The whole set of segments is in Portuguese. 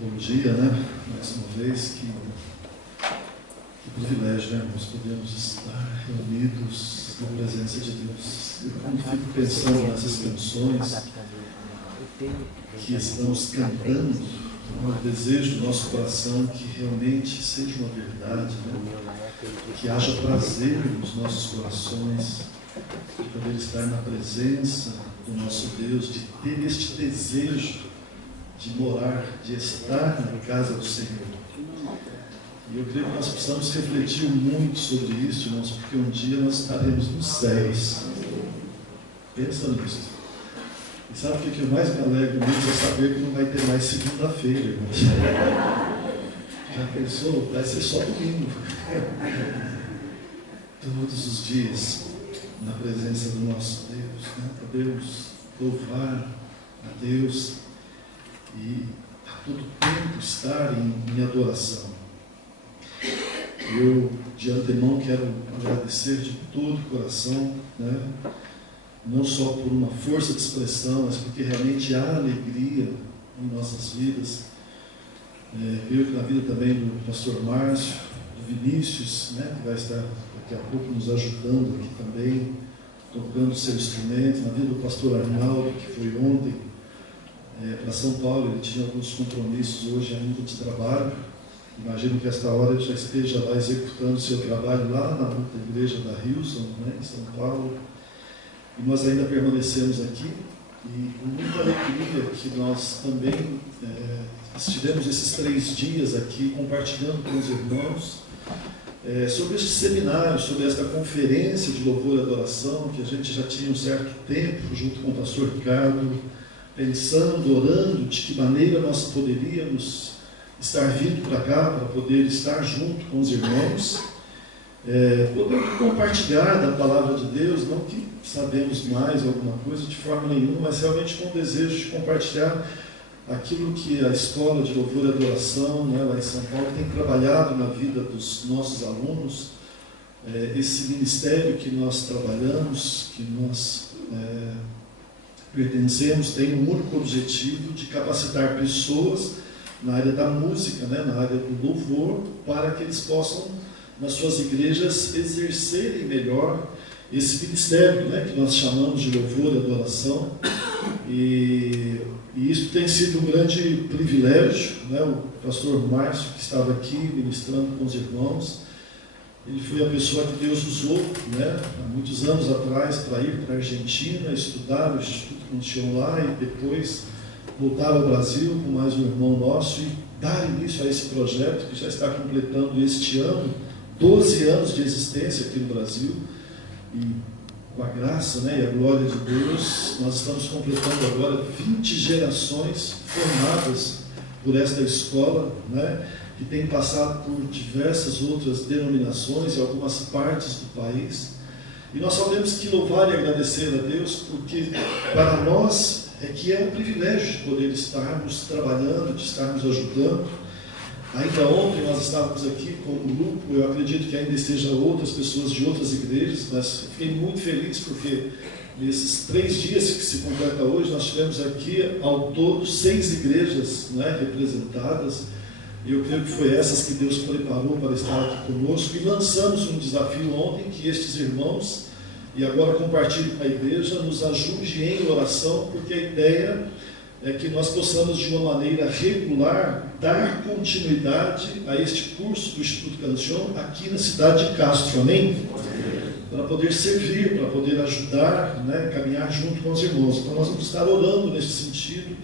Bom dia, né? Mais uma vez, que privilégio, né? Nós podemos estar reunidos na presença de Deus. Eu quando fico pensando nessas canções que estamos cantando, o desejo do nosso coração que realmente seja uma verdade, né? Que haja prazer nos nossos corações, de poder estar na presença do nosso Deus, de ter este desejo de morar, de estar na casa do Senhor. E eu creio que nós precisamos refletir muito sobre isso, irmãos, porque um dia nós estaremos nos céus. Pensa nisso. E sabe o que eu mais me alegro muito? É saber que não vai ter mais segunda-feira, irmãos. Já pensou? Vai ser só domingo. Todos os dias, na presença do nosso Deus, né? Podemos louvar a Deus e a todo tempo estar em adoração. Eu, de antemão, quero agradecer de todo o coração, né? Não só por uma força de expressão, mas porque realmente há alegria em nossas vidas. Creio que na vida também do pastor Márcio, do Vinícius, né? Que vai estar daqui a pouco nos ajudando aqui também, tocando seu instrumento, na vida do pastor Arnaldo, que foi ontem para São Paulo. Ele tinha alguns compromissos hoje ainda de trabalho. Imagino que esta hora ele já esteja lá executando o seu trabalho lá na igreja da Hilson, né, em São Paulo. E nós ainda permanecemos aqui e com muita alegria que nós também estivemos esses 3 dias aqui compartilhando com os irmãos sobre este seminário, sobre esta conferência de louvor e adoração, que a gente já tinha um certo tempo, junto com o pastor Ricardo, pensando, orando, de que maneira nós poderíamos estar vindo para cá, para poder estar junto com os irmãos, poder compartilhar da palavra de Deus, não que sabemos mais alguma coisa de forma nenhuma, mas realmente com o desejo de compartilhar aquilo que a Escola de Louvor e Adoração, né, lá em São Paulo, tem trabalhado na vida dos nossos alunos, esse ministério que nós trabalhamos, que nós pertencemos, tem um único objetivo de capacitar pessoas na área da música, né, na área do louvor, para que eles possam, nas suas igrejas, exercerem melhor esse ministério, né, que nós chamamos de louvor e adoração. E isso tem sido um grande privilégio, né? O pastor Márcio, que estava aqui ministrando com os irmãos, ele foi a pessoa que Deus usou, né, há muitos anos atrás, para ir para a Argentina, estudar no Instituto Constitucional lá e depois voltar ao Brasil com mais um irmão nosso e dar início a esse projeto que já está completando este ano 12 anos de existência aqui no Brasil. E com a graça, né, e a glória de Deus, nós estamos completando agora 20 gerações formadas por esta escola, né, que tem passado por diversas outras denominações em algumas partes do país. E nós só temos que louvar e agradecer a Deus, porque para nós que é um privilégio de poder estarmos trabalhando, de estarmos ajudando. Ainda ontem nós estávamos aqui com um grupo, eu acredito que ainda estejam outras pessoas de outras igrejas, mas fiquei muito feliz porque nesses 3 dias que se completa hoje, nós tivemos aqui ao todo 6 igrejas, né, representadas. E eu creio que foi essas que Deus preparou para estar aqui conosco. E lançamos um desafio ontem, que estes irmãos, e agora compartilho com a igreja, nos ajude em oração, porque a ideia é que nós possamos, de uma maneira regular, dar continuidade a este curso do Instituto Canção aqui na cidade de Castro, amém? Para poder servir, para poder ajudar, né, caminhar junto com os irmãos. Então nós vamos estar orando nesse sentido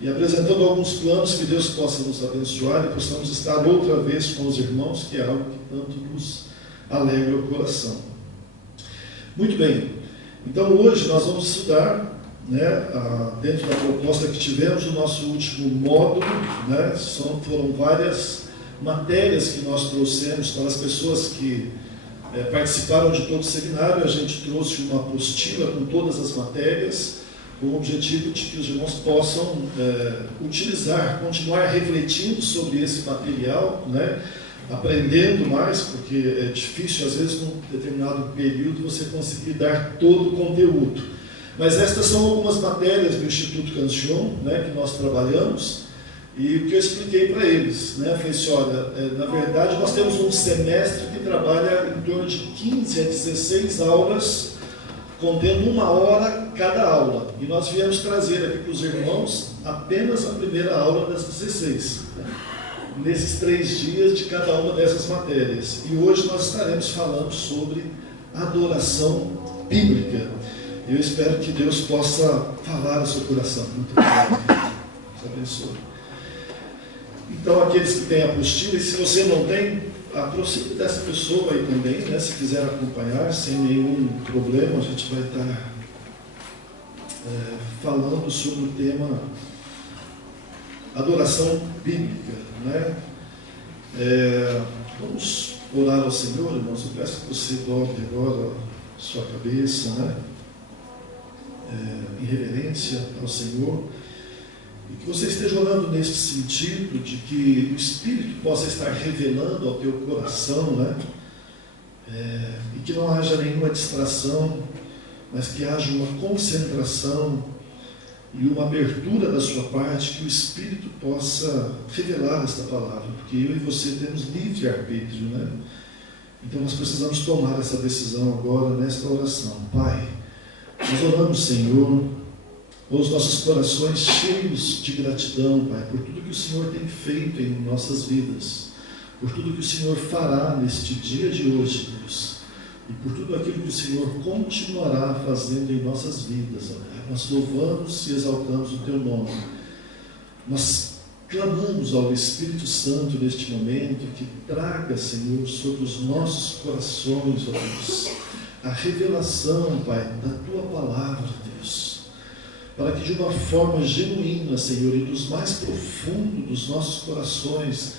e apresentando alguns planos que Deus possa nos abençoar e possamos estar outra vez com os irmãos, que é algo que tanto nos alegra o coração. Muito bem, então hoje nós vamos estudar, né, dentro da proposta que tivemos, o nosso último módulo, né, foram várias matérias que nós trouxemos para as pessoas que participaram de todo o seminário. A gente trouxe uma apostila com todas as matérias, com o objetivo de que os irmãos possam utilizar, continuar refletindo sobre esse material, né, aprendendo mais, porque é difícil, às vezes, num determinado período, você conseguir dar todo o conteúdo. Mas estas são algumas matérias do Instituto Cancion, né, que nós trabalhamos, e o que eu expliquei para eles, né, falei assim, olha, na verdade nós temos um semestre que trabalha em torno de 15 a 16 aulas, contendo 1 hora cada aula, e nós viemos trazer aqui para os irmãos apenas a primeira aula das 16, né, nesses 3 dias de cada uma dessas matérias. E hoje nós estaremos falando sobre adoração bíblica. Eu espero que Deus possa falar ao seu coração. Muito obrigado. Deus abençoe. Então, aqueles que têm apostila, e se você não tem, aproxime dessa pessoa aí também, né? Se quiser acompanhar, sem nenhum problema, a gente vai estar falando sobre o tema adoração bíblica, né? Vamos orar ao Senhor, irmãos. Eu peço que você dobre agora a sua cabeça, né? Em reverência ao Senhor, e que você esteja orando nesse sentido de que o Espírito possa estar revelando ao teu coração, né? E que não haja nenhuma distração, mas que haja uma concentração e uma abertura da sua parte, que o Espírito possa revelar esta palavra, porque eu e você temos livre-arbítrio, né? Então nós precisamos tomar essa decisão agora nesta oração. Pai, nós oramos, Senhor, com os nossos corações cheios de gratidão, Pai, por tudo que o Senhor tem feito em nossas vidas, por tudo que o Senhor fará neste dia de hoje, Deus, e por tudo aquilo que o Senhor continuará fazendo em nossas vidas, ó Pai. Nós louvamos e exaltamos o Teu nome. Nós clamamos ao Espírito Santo neste momento que traga, Senhor, sobre os nossos corações, ó Deus, a revelação, Pai, da Tua palavra, Deus, para que de uma forma genuína, Senhor, e dos mais profundos dos nossos corações,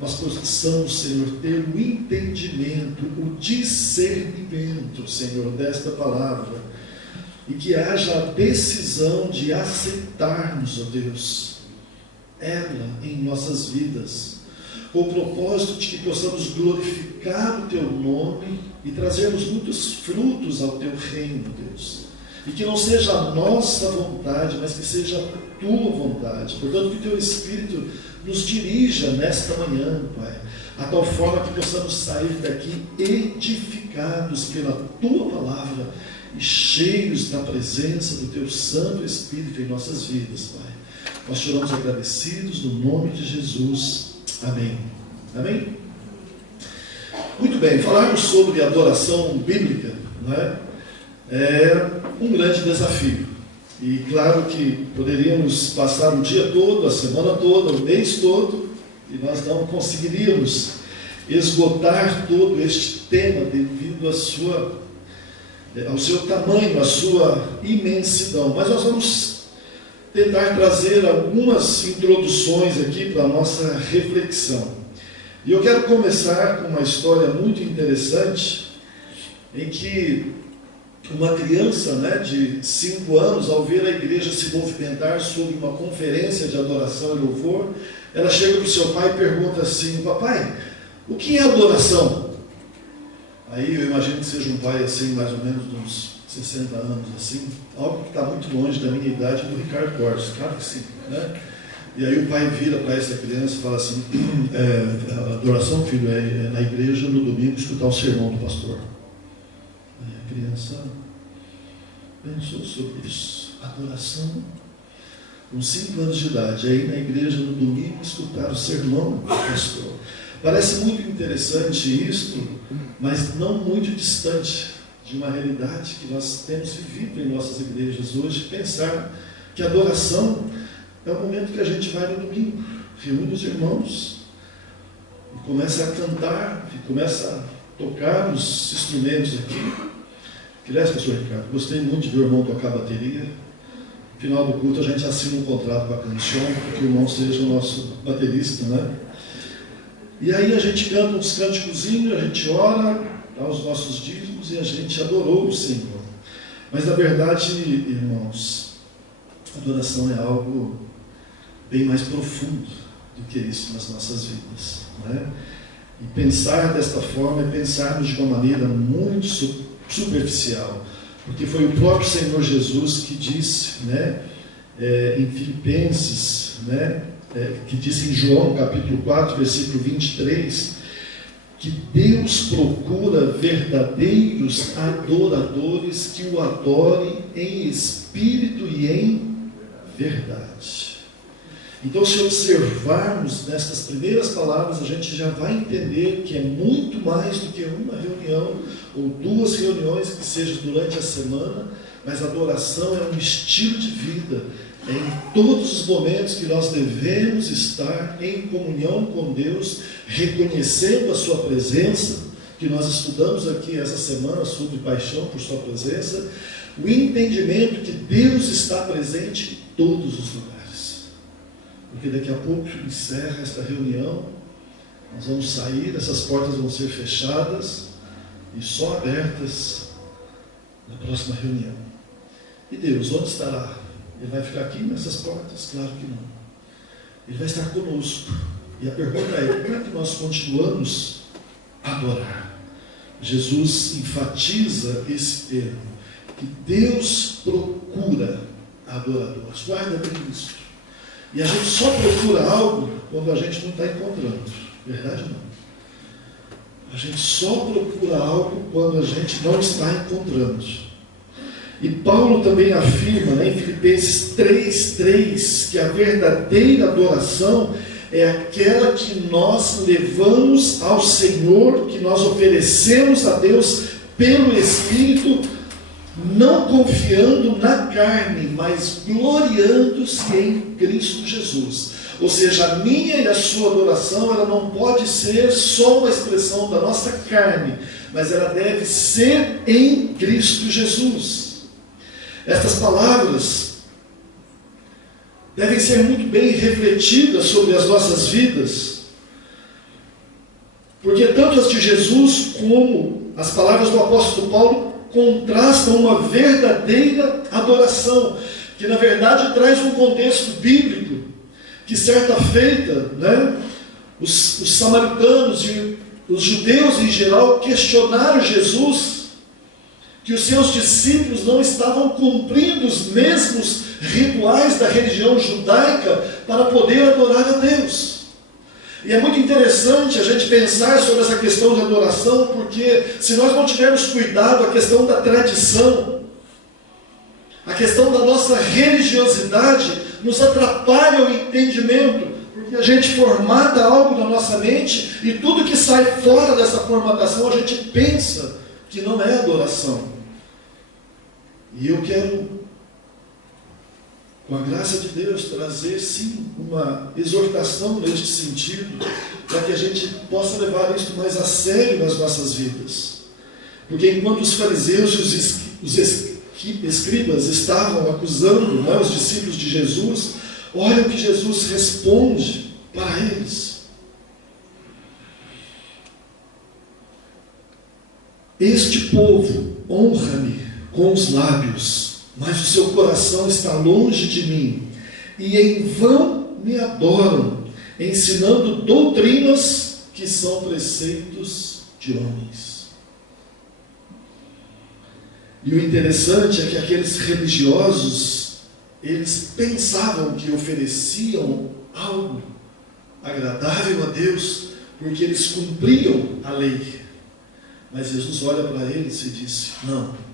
nós possamos, Senhor, ter o entendimento, o discernimento, Senhor, desta palavra, e que haja a decisão de aceitarmos, ó Deus, ela em nossas vidas, com o propósito de que possamos glorificar o Teu nome e trazermos muitos frutos ao Teu reino, Deus. E que não seja a nossa vontade, mas que seja a Tua vontade. Portanto, que o Teu Espírito nos dirija nesta manhã, Pai, a tal forma que possamos sair daqui edificados pela Tua palavra e cheios da presença do Teu Santo Espírito em nossas vidas, Pai. Nós te oramos agradecidos no nome de Jesus. Amém. Amém? Muito bem, falarmos sobre adoração bíblica, né, é um grande desafio. E claro que poderíamos passar o dia todo, a semana toda, o mês todo, e nós não conseguiríamos esgotar todo este tema devido ao seu tamanho, à sua imensidão. Mas nós vamos tentar trazer algumas introduções aqui para a nossa reflexão. E eu quero começar com uma história muito interessante, em que uma criança, né, de 5 anos, ao ver a igreja se movimentar sobre uma conferência de adoração e louvor, ela chega para o seu pai e pergunta assim: papai, o que é adoração? Aí eu imagino que seja um pai assim, mais ou menos de uns 60 anos, assim, algo que está muito longe da minha idade e do Ricardo Borges, claro que sim, né? E aí o pai vira para essa criança e fala assim: adoração, filho, é na igreja no domingo escutar o sermão do pastor. Aí a criança pensou sobre isso. Adoração, com 5 anos de idade, aí na igreja no domingo escutar o sermão do pastor. Parece muito interessante isto, mas não muito distante de uma realidade que nós temos vivido em nossas igrejas hoje. Pensar que a adoração é o momento que a gente vai no domingo, reúne os irmãos e começa a cantar, e começa a tocar os instrumentos aqui. Aliás, pastor Ricardo, gostei muito de ver o irmão tocar bateria. No final do culto a gente assina um contrato com a Cancion, para que o irmão seja o nosso baterista, né? E aí a gente canta uns cânticozinhos, a gente ora, dá os nossos dízimos e a gente adorou o Senhor. Mas na verdade, irmãos, adoração é algo bem mais profundo do que isso nas nossas vidas, né? E pensar desta forma é pensarmos de uma maneira muito superficial. Porque foi o próprio Senhor Jesus que disse, né, em Filipenses, né, que disse em João capítulo 4, versículo 23, que Deus procura verdadeiros adoradores que o adorem em espírito e em verdade. Então, se observarmos nestas primeiras palavras, a gente já vai entender que é muito mais do que uma reunião ou duas reuniões que seja durante a semana, mas a adoração é um estilo de vida. É em todos os momentos que nós devemos estar em comunhão com Deus, reconhecendo a sua presença, que nós estudamos aqui essa semana sobre paixão por sua presença, o entendimento que Deus está presente em todos os lugares. Porque daqui a pouco encerra esta reunião, nós vamos sair, essas portas vão ser fechadas e só abertas na próxima reunião. E Deus, onde estará? Ele vai ficar aqui nessas portas? Claro que não. Ele vai estar conosco. E a pergunta é, como é que nós continuamos a adorar? Jesus enfatiza esse termo, que Deus procura adoradores. Guarda bem isso. E a gente só procura algo quando a gente não está encontrando. Verdade ou não? A gente só procura algo quando a gente não está encontrando. E Paulo também afirma, né, em Filipenses 3:3, que a verdadeira adoração é aquela que nós levamos ao Senhor, que nós oferecemos a Deus pelo Espírito, não confiando na carne, mas gloriando-se em Cristo Jesus. Ou seja, a minha e a sua adoração, ela não pode ser só uma expressão da nossa carne, mas ela deve ser em Cristo Jesus. Estas palavras devem ser muito bem refletidas sobre as nossas vidas, porque tanto as de Jesus como as palavras do apóstolo Paulo contrastam uma verdadeira adoração, que na verdade traz um contexto bíblico, que certa feita, né, os samaritanos e os judeus em geral questionaram Jesus, que os seus discípulos não estavam cumprindo os mesmos rituais da religião judaica para poder adorar a Deus. E é muito interessante a gente pensar sobre essa questão de adoração, porque se nós não tivermos cuidado, a questão da tradição, a questão da nossa religiosidade, nos atrapalha o entendimento, porque a gente formata algo na nossa mente, e tudo que sai fora dessa formatação, a gente pensa que não é adoração. E eu quero, com a graça de Deus, trazer sim uma exortação neste sentido, para que a gente possa levar isso mais a sério nas nossas vidas. Porque enquanto os fariseus e os escribas estavam acusando, né, os discípulos de Jesus, olha o que Jesus responde para eles. Este povo honra-me com os lábios, mas o seu coração está longe de mim, e em vão me adoram, ensinando doutrinas que são preceitos de homens. E o interessante é que aqueles religiosos, eles pensavam que ofereciam algo agradável a Deus, porque eles cumpriam a lei. Mas Jesus olha para eles e disse, não.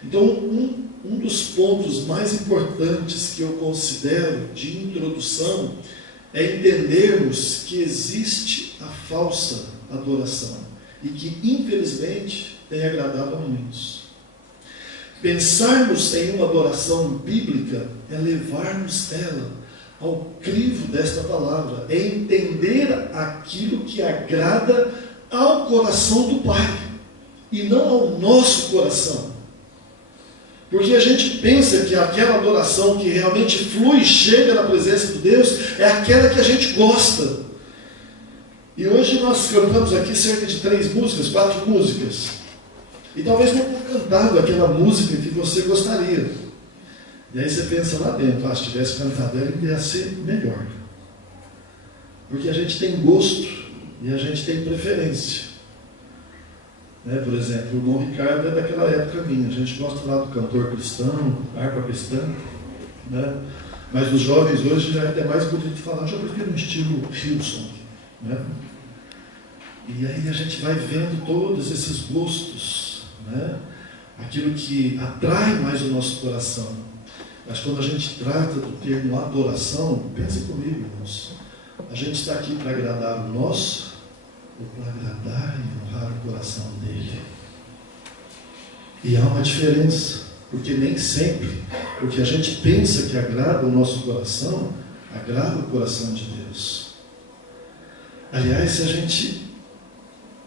Então, um dos pontos mais importantes que eu considero de introdução é entendermos que existe a falsa adoração e que, infelizmente, tem agradado a muitos. Pensarmos em uma adoração bíblica é levarmos ela ao crivo desta palavra, é entender aquilo que agrada ao coração do Pai e não ao nosso coração. Porque a gente pensa que aquela adoração que realmente flui e chega na presença de Deus é aquela que a gente gosta. E hoje nós cantamos aqui cerca de 3 músicas, 4 músicas. E talvez não tenha cantado aquela música que você gostaria. E aí você pensa lá dentro, se tivesse cantado ela, ia ser melhor. Porque a gente tem gosto e a gente tem preferência. Né? Por exemplo, o irmão Ricardo é daquela época minha. A gente gosta lá do cantor cristão, harpa cristã. Né? Mas os jovens hoje já é até mais bonito de falar. Já prefiro um estilo Hillsong. Né? E aí a gente vai vendo todos esses gostos. Né? Aquilo que atrai mais o nosso coração. Mas quando a gente trata do termo adoração, pense comigo, irmãos. A gente está aqui para agradar o nosso ou para agradar e honrar o coração dele. E há uma diferença, porque nem sempre o que a gente pensa que agrada o nosso coração, agrada o coração de Deus. Aliás, a gente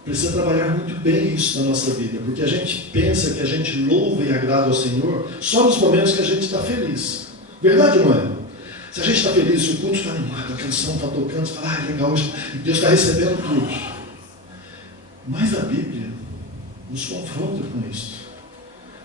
precisa trabalhar muito bem isso na nossa vida, porque a gente pensa que a gente louva e agrada ao Senhor só nos momentos que a gente está feliz. Verdade ou não é? Se a gente está feliz, se o culto está animado, a canção está tocando, você fala, legal, hoje Deus está recebendo tudo. Mas a Bíblia nos confronta com isso.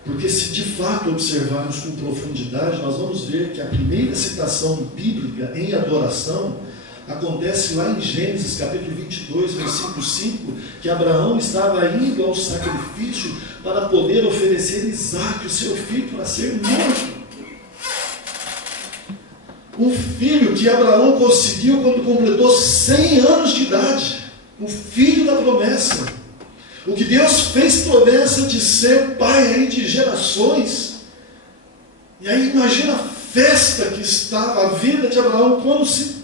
Porque se de fato observarmos com profundidade, nós vamos ver que a primeira citação bíblica em adoração acontece lá em Gênesis, capítulo 22, versículo 5, que Abraão estava indo ao sacrifício para poder oferecer Isaque, o seu filho, para ser morto. Um filho que Abraão conseguiu quando completou 100 anos de idade. O filho da promessa. O que Deus fez promessa de ser pai aí de gerações. E aí imagina a festa que estava a vida de Abraão, quando se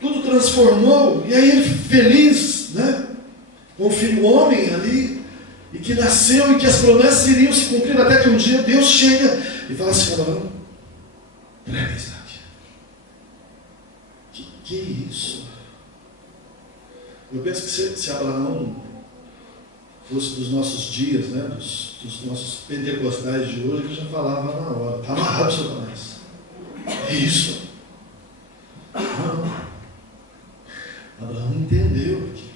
tudo transformou, e aí ele feliz, né? Com o filho homem ali, e que nasceu, e que as promessas iriam se cumprir, até que um dia Deus chega e fala assim, Abraão, entrega Isaque. Que é isso? Eu penso que se Abraão fosse dos nossos dias, né, dos nossos pentecostais de hoje, ele já falava na hora, está amarrado, Satanás. É isso? Não. Abraão entendeu aquilo.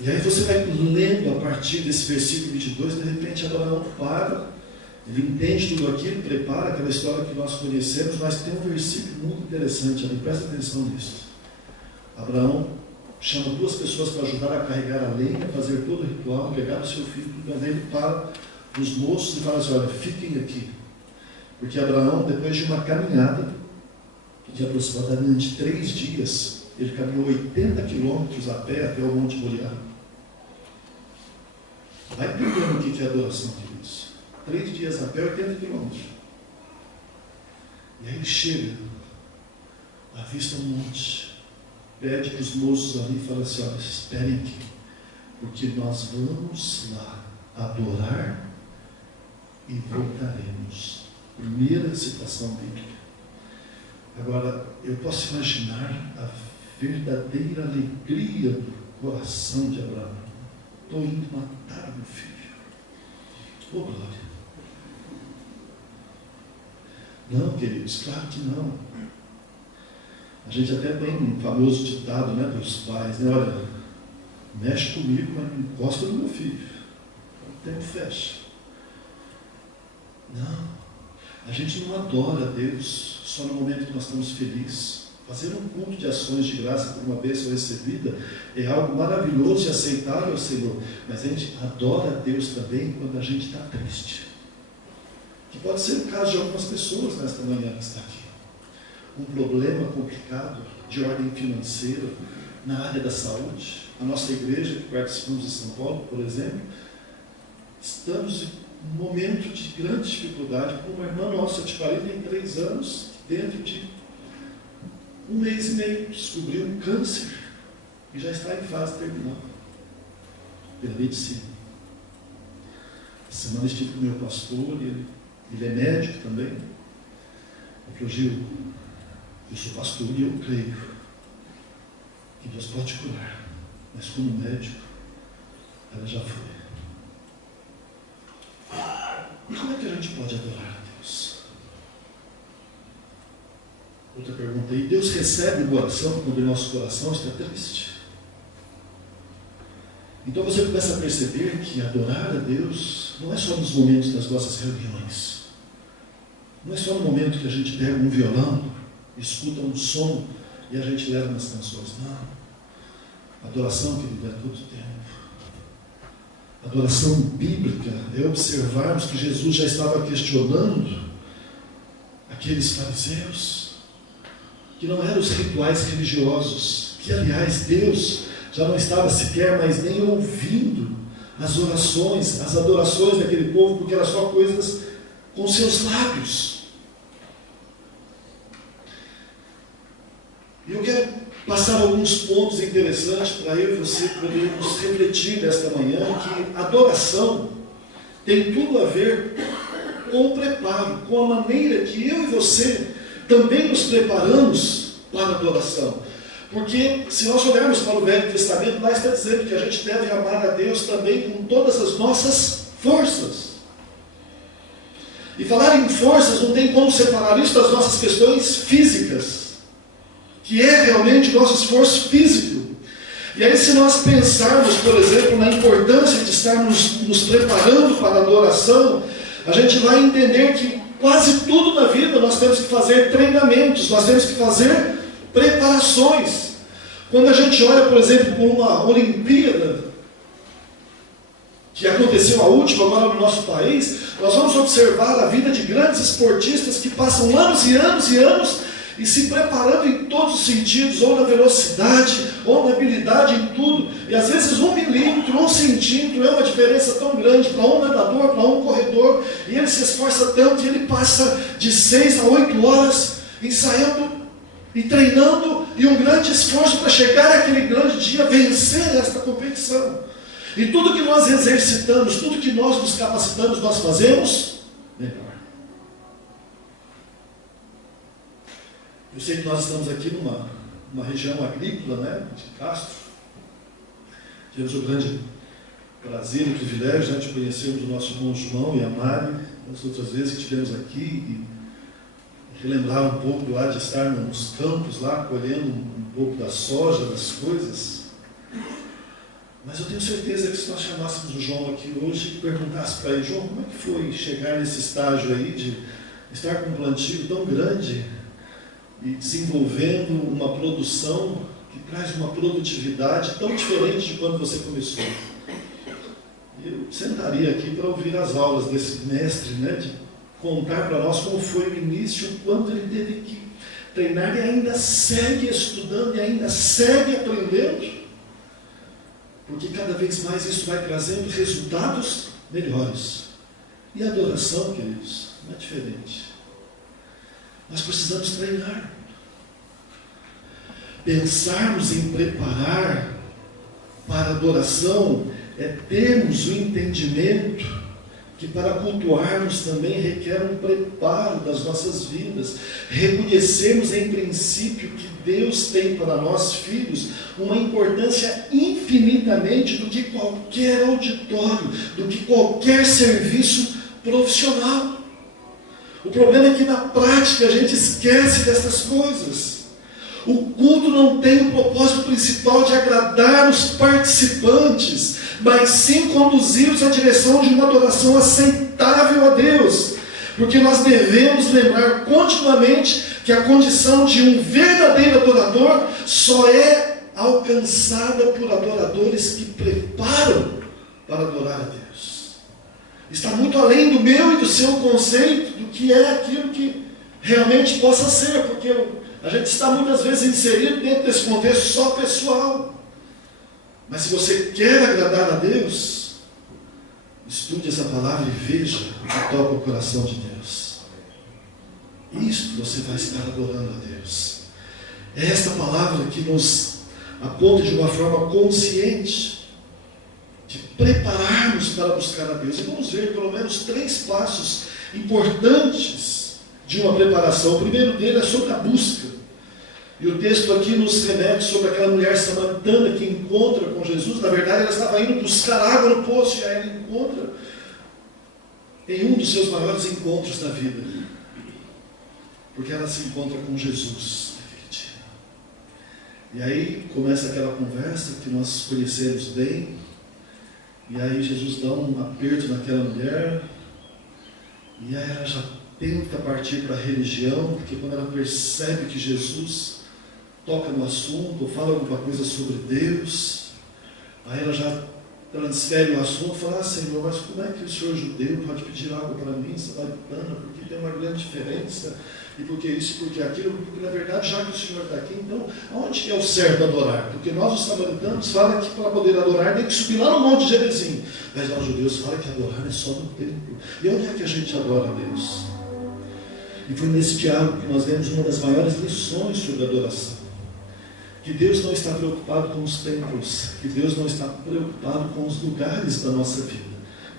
E aí você vai lendo a partir desse versículo 22, de repente Abraão para, ele entende tudo aquilo, prepara aquela história que nós conhecemos, mas tem um versículo muito interessante ali, presta atenção nisso. Abraão chama duas pessoas para ajudar a carregar a lenha, fazer todo o ritual, pegar o seu filho, e ele para os moços e fala assim, olha, fiquem aqui. Porque Abraão, depois de uma caminhada, de aproximadamente 3 dias, ele caminhou 80 quilômetros a pé até o Monte Moriá. Vai entendendo o que é adoração, queridos. 3 dias a pé, 80 quilômetros. E aí ele chega, avista um monte, pede para os moços ali e fala assim, olha, esperem aqui, porque nós vamos lá adorar e voltaremos. Primeira citação bíblica. Agora, eu posso imaginar a verdadeira alegria do coração de Abraão. Estou indo matar meu filho. Oh, glória! Não, queridos, claro que não. A gente até tem um famoso ditado, né, dos pais, né? Olha, mexe comigo, mas não encosta no meu filho. O tempo fecha. Não. A gente não adora a Deus só no momento que nós estamos felizes. Fazer um culto de ações de graça por uma bênção recebida é algo maravilhoso e aceitável ao Senhor. Mas a gente adora a Deus também quando a gente está triste. Que pode ser o caso de algumas pessoas nesta manhã que está aqui. Um problema complicado de ordem financeira na área da saúde. A nossa igreja, que participamos de São Paulo, por exemplo, estamos em um momento de grande dificuldade com uma irmã nossa de 43 anos, que dentro de 1 mês e meio descobriu um câncer e já está em fase terminal pela medicina. Essa semana estive com o meu pastor, ele é médico também. Ele falou, Gil, eu sou pastor e eu creio que Deus pode curar, mas como médico, ela já foi. E como é que a gente pode adorar a Deus? Outra pergunta aí, Deus recebe o coração quando o nosso coração está triste? Então você começa a perceber que adorar a Deus não é só nos momentos das nossas reuniões. Não é só no momento que a gente pega um violão, escuta um som e a gente leva nas canções. Não. Adoração, querido, é todo tempo. Adoração bíblica é observarmos que Jesus já estava questionando aqueles fariseus, que não eram os rituais religiosos, que, aliás, Deus já não estava sequer mais nem ouvindo as orações, as adorações daquele povo, porque eram só coisas com seus lábios. E eu quero passar alguns pontos interessantes para eu e você podermos refletir nesta manhã, que adoração tem tudo a ver com o preparo, com a maneira que eu e você também nos preparamos para a adoração. Porque se nós olharmos para o Velho Testamento, lá está dizendo que a gente deve amar a Deus também com todas as nossas forças. E falar em forças não tem como separar isso das nossas questões físicas, que é realmente o nosso esforço físico. E aí, se nós pensarmos, por exemplo, na importância de estarmos nos preparando para a adoração, a gente vai entender que quase tudo na vida nós temos que fazer treinamentos, nós temos que fazer preparações. Quando a gente olha, por exemplo, por uma Olimpíada, que aconteceu a última agora no nosso país, nós vamos observar a vida de grandes esportistas que passam anos e anos e anos e se preparando em todos os sentidos, ou na velocidade, ou na habilidade, em tudo. E às vezes 1 milímetro, 1 centímetro é uma diferença tão grande para um nadador, para um corredor, e ele se esforça tanto, e ele passa de 6 a 8 horas ensaiando e treinando, e um grande esforço para chegar àquele grande dia, vencer esta competição. E tudo que nós exercitamos, tudo que nós nos capacitamos, nós fazemos melhor. Eu sei que nós estamos aqui numa região agrícola, né, de Castro. Tivemos o grande prazer e privilégio, né, de conhecermos o nosso irmão João e a Mari, as outras vezes que estivemos aqui, e relembrar um pouco lá de estar nos campos lá, colhendo um pouco da soja, das coisas. Mas eu tenho certeza que se nós chamássemos o João aqui hoje e perguntássemos para ele: João, como é que foi chegar nesse estágio aí de estar com um plantio tão grande e desenvolvendo uma produção que traz uma produtividade tão diferente de quando você começou? Eu sentaria aqui para ouvir as aulas desse mestre, né, de contar para nós como foi o início, o quanto ele teve que treinar e ainda segue estudando e ainda segue aprendendo, porque cada vez mais isso vai trazendo resultados melhores. E a adoração, queridos, não é diferente. Nós precisamos treinar. Pensarmos em preparar para a adoração é termos o entendimento que para cultuarmos também requer um preparo das nossas vidas. Reconhecermos em princípio que Deus tem para nós, filhos, uma importância infinitamente do que qualquer auditório, do que qualquer serviço profissional. O problema é que na prática a gente esquece dessas coisas. O culto não tem o propósito principal de agradar os participantes, mas sim conduzir-os à direção de uma adoração aceitável a Deus. Porque nós devemos lembrar continuamente que a condição de um verdadeiro adorador só é alcançada por adoradores que preparam para adorar a Deus. Está muito além do meu e do seu conceito do que é aquilo que realmente possa ser, porque a gente está muitas vezes inserido dentro desse contexto só pessoal. Mas se você quer agradar a Deus, estude essa palavra e veja o que toca o coração de Deus. Isto você vai estar adorando a Deus. É esta palavra que nos aponta de uma forma consciente de prepararmos para buscar a Deus. E vamos ver pelo menos 3 passos importantes de uma preparação. O primeiro dele é sobre a busca. E o texto aqui nos remete sobre aquela mulher samaritana que encontra com Jesus. Na verdade, ela estava indo buscar água no poço e aí ela encontra em um dos seus maiores encontros da vida. Porque ela se encontra com Jesus naquele dia. E aí começa aquela conversa que nós conhecemos bem. E aí Jesus dá um aperto naquela mulher. E aí ela já tenta partir para a religião, porque quando ela percebe que Jesus toca no assunto, ou fala alguma coisa sobre Deus, aí ela já transfere o assunto, fala: Senhor, mas como é que o senhor judeu pode pedir água para mim, samaritana, porque tem uma grande diferença, e porque isso, e porque aquilo, porque na verdade, já que o senhor está aqui, então, aonde que é o certo adorar? Porque nós, os samaritanos, falam que para poder adorar tem que subir lá no Monte Gerizim, mas lá os judeus falam que adorar é só no templo. E onde é que a gente adora a Deus? E foi nesse diálogo que nós vemos uma das maiores lições sobre adoração. Que Deus não está preocupado com os templos, que Deus não está preocupado com os lugares da nossa vida,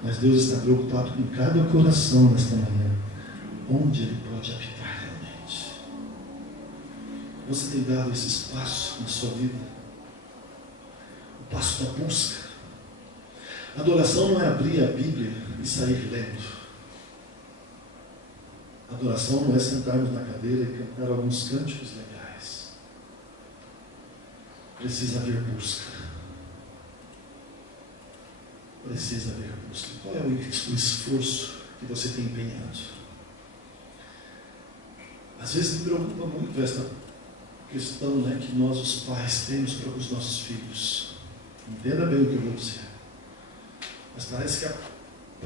mas Deus está preocupado com cada coração nesta manhã, onde Ele pode habitar realmente. Você tem dado esse espaço na sua vida? O passo da busca. Adoração não é abrir a Bíblia e sair lendo. Adoração não é sentarmos na cadeira e cantar alguns cânticos legais. Precisa haver busca. Precisa haver busca. Qual é o esforço que você tem empenhado? Às vezes me preocupa muito esta questão, que nós, os pais, temos para os nossos filhos. Entenda bem o que eu vou dizer. Mas parece que a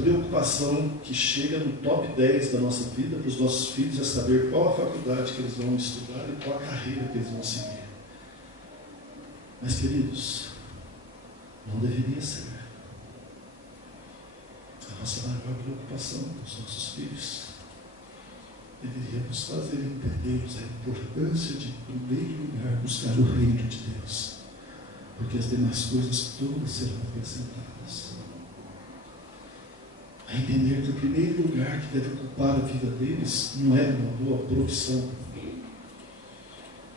preocupação que chega no top 10 da nossa vida para os nossos filhos é saber qual a faculdade que eles vão estudar e qual a carreira que eles vão seguir. Mas, queridos, não deveria ser. A nossa maior preocupação com os nossos filhos deveria nos fazer entendermos a importância de, em primeiro lugar, buscar o reino de Deus, porque as demais coisas todas serão acrescentadas. A entender que o primeiro lugar que deve ocupar a vida deles não é uma boa profissão,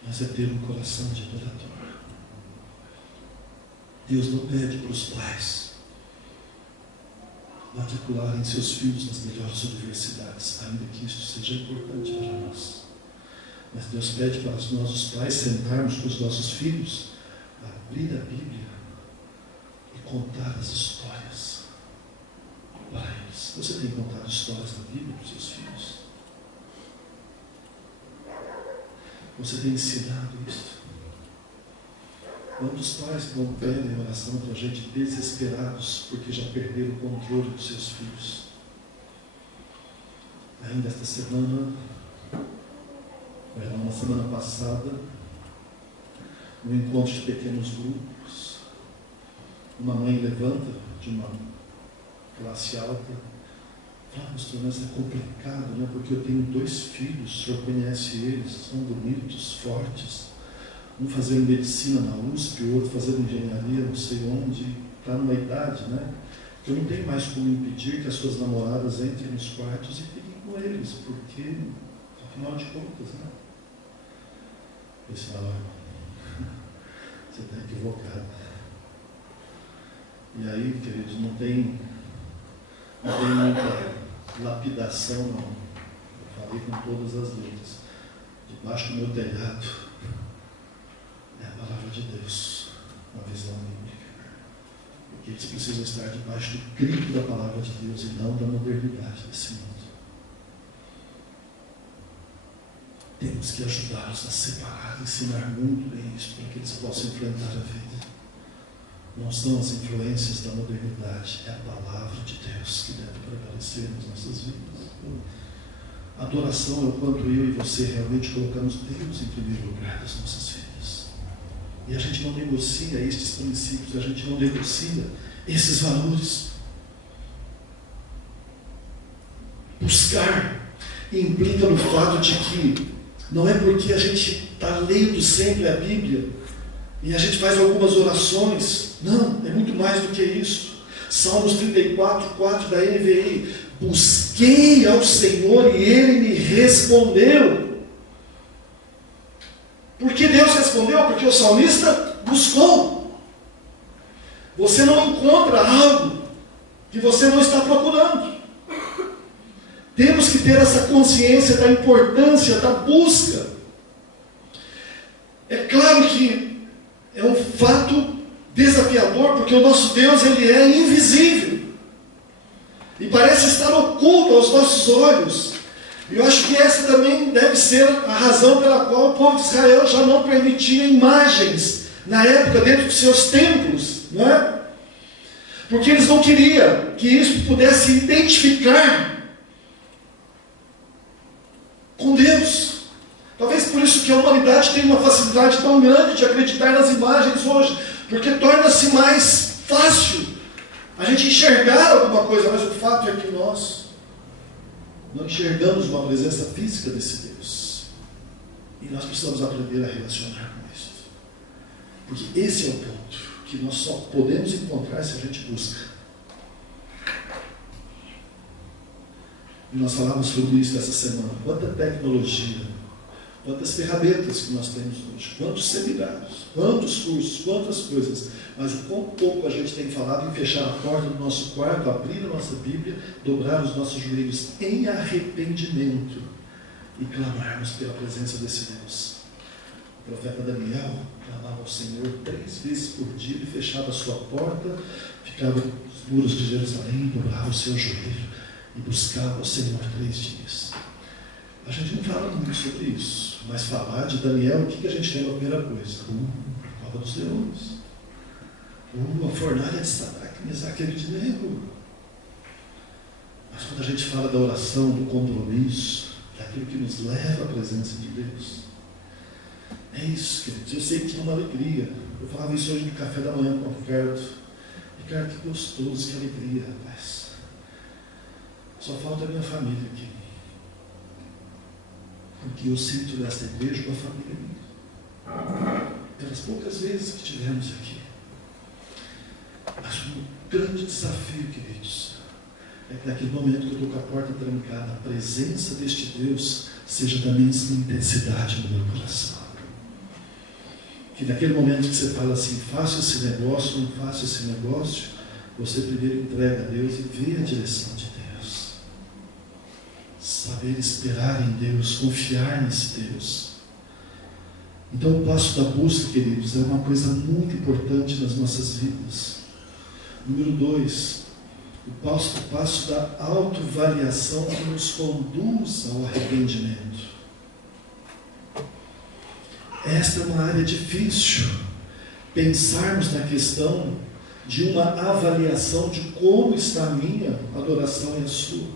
mas é ter um coração de adorador. Deus não pede para os pais matricularem seus filhos nas melhores universidades, ainda que isso seja importante para nós. Mas Deus pede para nós, os pais, sentarmos com os nossos filhos, abrir a Bíblia e contar as histórias para eles. Você tem contado histórias da Bíblia para os seus filhos? Você tem ensinado isso? Quantos pais não pedem oração para a gente desesperados porque já perderam o controle dos seus filhos? Ainda esta semana, na semana passada, no encontro de pequenos grupos, uma mãe levanta de uma classe alta, fala: pastor, mas é complicado, porque eu tenho 2 filhos, o senhor conhece eles, são bonitos, fortes. Um fazendo medicina na USP, o outro fazendo engenharia, não sei onde, está numa idade, que eu não tenho mais como impedir que as suas namoradas entrem nos quartos e fiquem com eles, porque, afinal de contas, Eu disse: não, você está equivocado. E aí, queridos, não tem muita lapidação, não. Eu falei com todas as letras. Debaixo do meu telhado é a palavra de Deus, uma visão bíblica. Porque eles precisam estar debaixo do crivo da palavra de Deus e não da modernidade desse mundo. Temos que ajudá-los a separar, ensinar muito bem isso, para que eles possam enfrentar a vida. Não são as influências da modernidade, é a palavra de Deus que deve prevalecer nas nossas vidas. A adoração é o quanto eu e você realmente colocamos Deus em primeiro lugar das nossas vidas. E a gente não negocia estes princípios, a gente não negocia esses valores. Buscar implica no fato de que não é porque a gente está lendo sempre a Bíblia e a gente faz algumas orações. Não, é muito mais do que isso. Salmos 34, 4 da NVI: busquei ao Senhor e Ele me respondeu. Por que Deus respondeu? Porque o salmista buscou. Você não encontra algo que você não está procurando. Temos que ter essa consciência da importância da busca. É claro que é um fato desafiador, porque o nosso Deus, Ele é invisível. E parece estar oculto aos nossos olhos. E eu acho que essa também deve ser a razão pela qual o povo de Israel já não permitia imagens na época dentro dos seus templos, não é? Porque eles não queriam que isso pudesse identificar com Deus. Talvez por isso que a humanidade tem uma facilidade tão grande de acreditar nas imagens hoje, porque torna-se mais fácil a gente enxergar alguma coisa, mas o fato é que nós não enxergamos uma presença física desse Deus. E nós precisamos aprender a relacionar com isso. Porque esse é o ponto que nós só podemos encontrar se a gente busca. E nós falamos sobre isso essa semana. Quanta tecnologia, quantas ferramentas que nós temos hoje, quantos seminários, quantos cursos, quantas coisas. Mas o quão pouco a gente tem falado em fechar a porta do nosso quarto, abrir a nossa Bíblia, dobrar os nossos joelhos em arrependimento e clamarmos pela presença desse Deus. O profeta Daniel clamava ao Senhor 3 vezes por dia, ele fechava a sua porta, ficava nos muros de Jerusalém, dobrava o seu joelho e buscava o Senhor 3 dias. A gente não fala muito sobre isso, mas falar de Daniel, o que a gente tem na primeira coisa? A cova dos leões. A fornalha de Sadraque, Mesaque e Abednego. Mas quando a gente fala da oração, do compromisso, daquilo que nos leva à presença de Deus, é isso, queridos. Eu sei que é uma alegria. Eu falava isso hoje no café da manhã com o Ricardo. Ricardo, que gostoso, que alegria, rapaz. Só falta a minha família aqui. Porque eu sinto nesta igreja uma família minha. Pelas poucas vezes que tivemos aqui. Mas um grande desafio, queridos, é que naquele momento que eu estou com a porta trancada, a presença deste Deus seja da mesma intensidade no meu coração. Que naquele momento que você fala assim, faço esse negócio, não faço esse negócio, você primeiro entrega a Deus e vê a direção de Deus. Saber esperar em Deus, confiar nesse Deus. Então o passo da busca, queridos, é uma coisa muito importante nas nossas vidas. Número 2, o passo da autoavaliação que nos conduz ao arrependimento. Esta é uma área difícil, pensarmos na questão de uma avaliação de como está a minha adoração e a sua.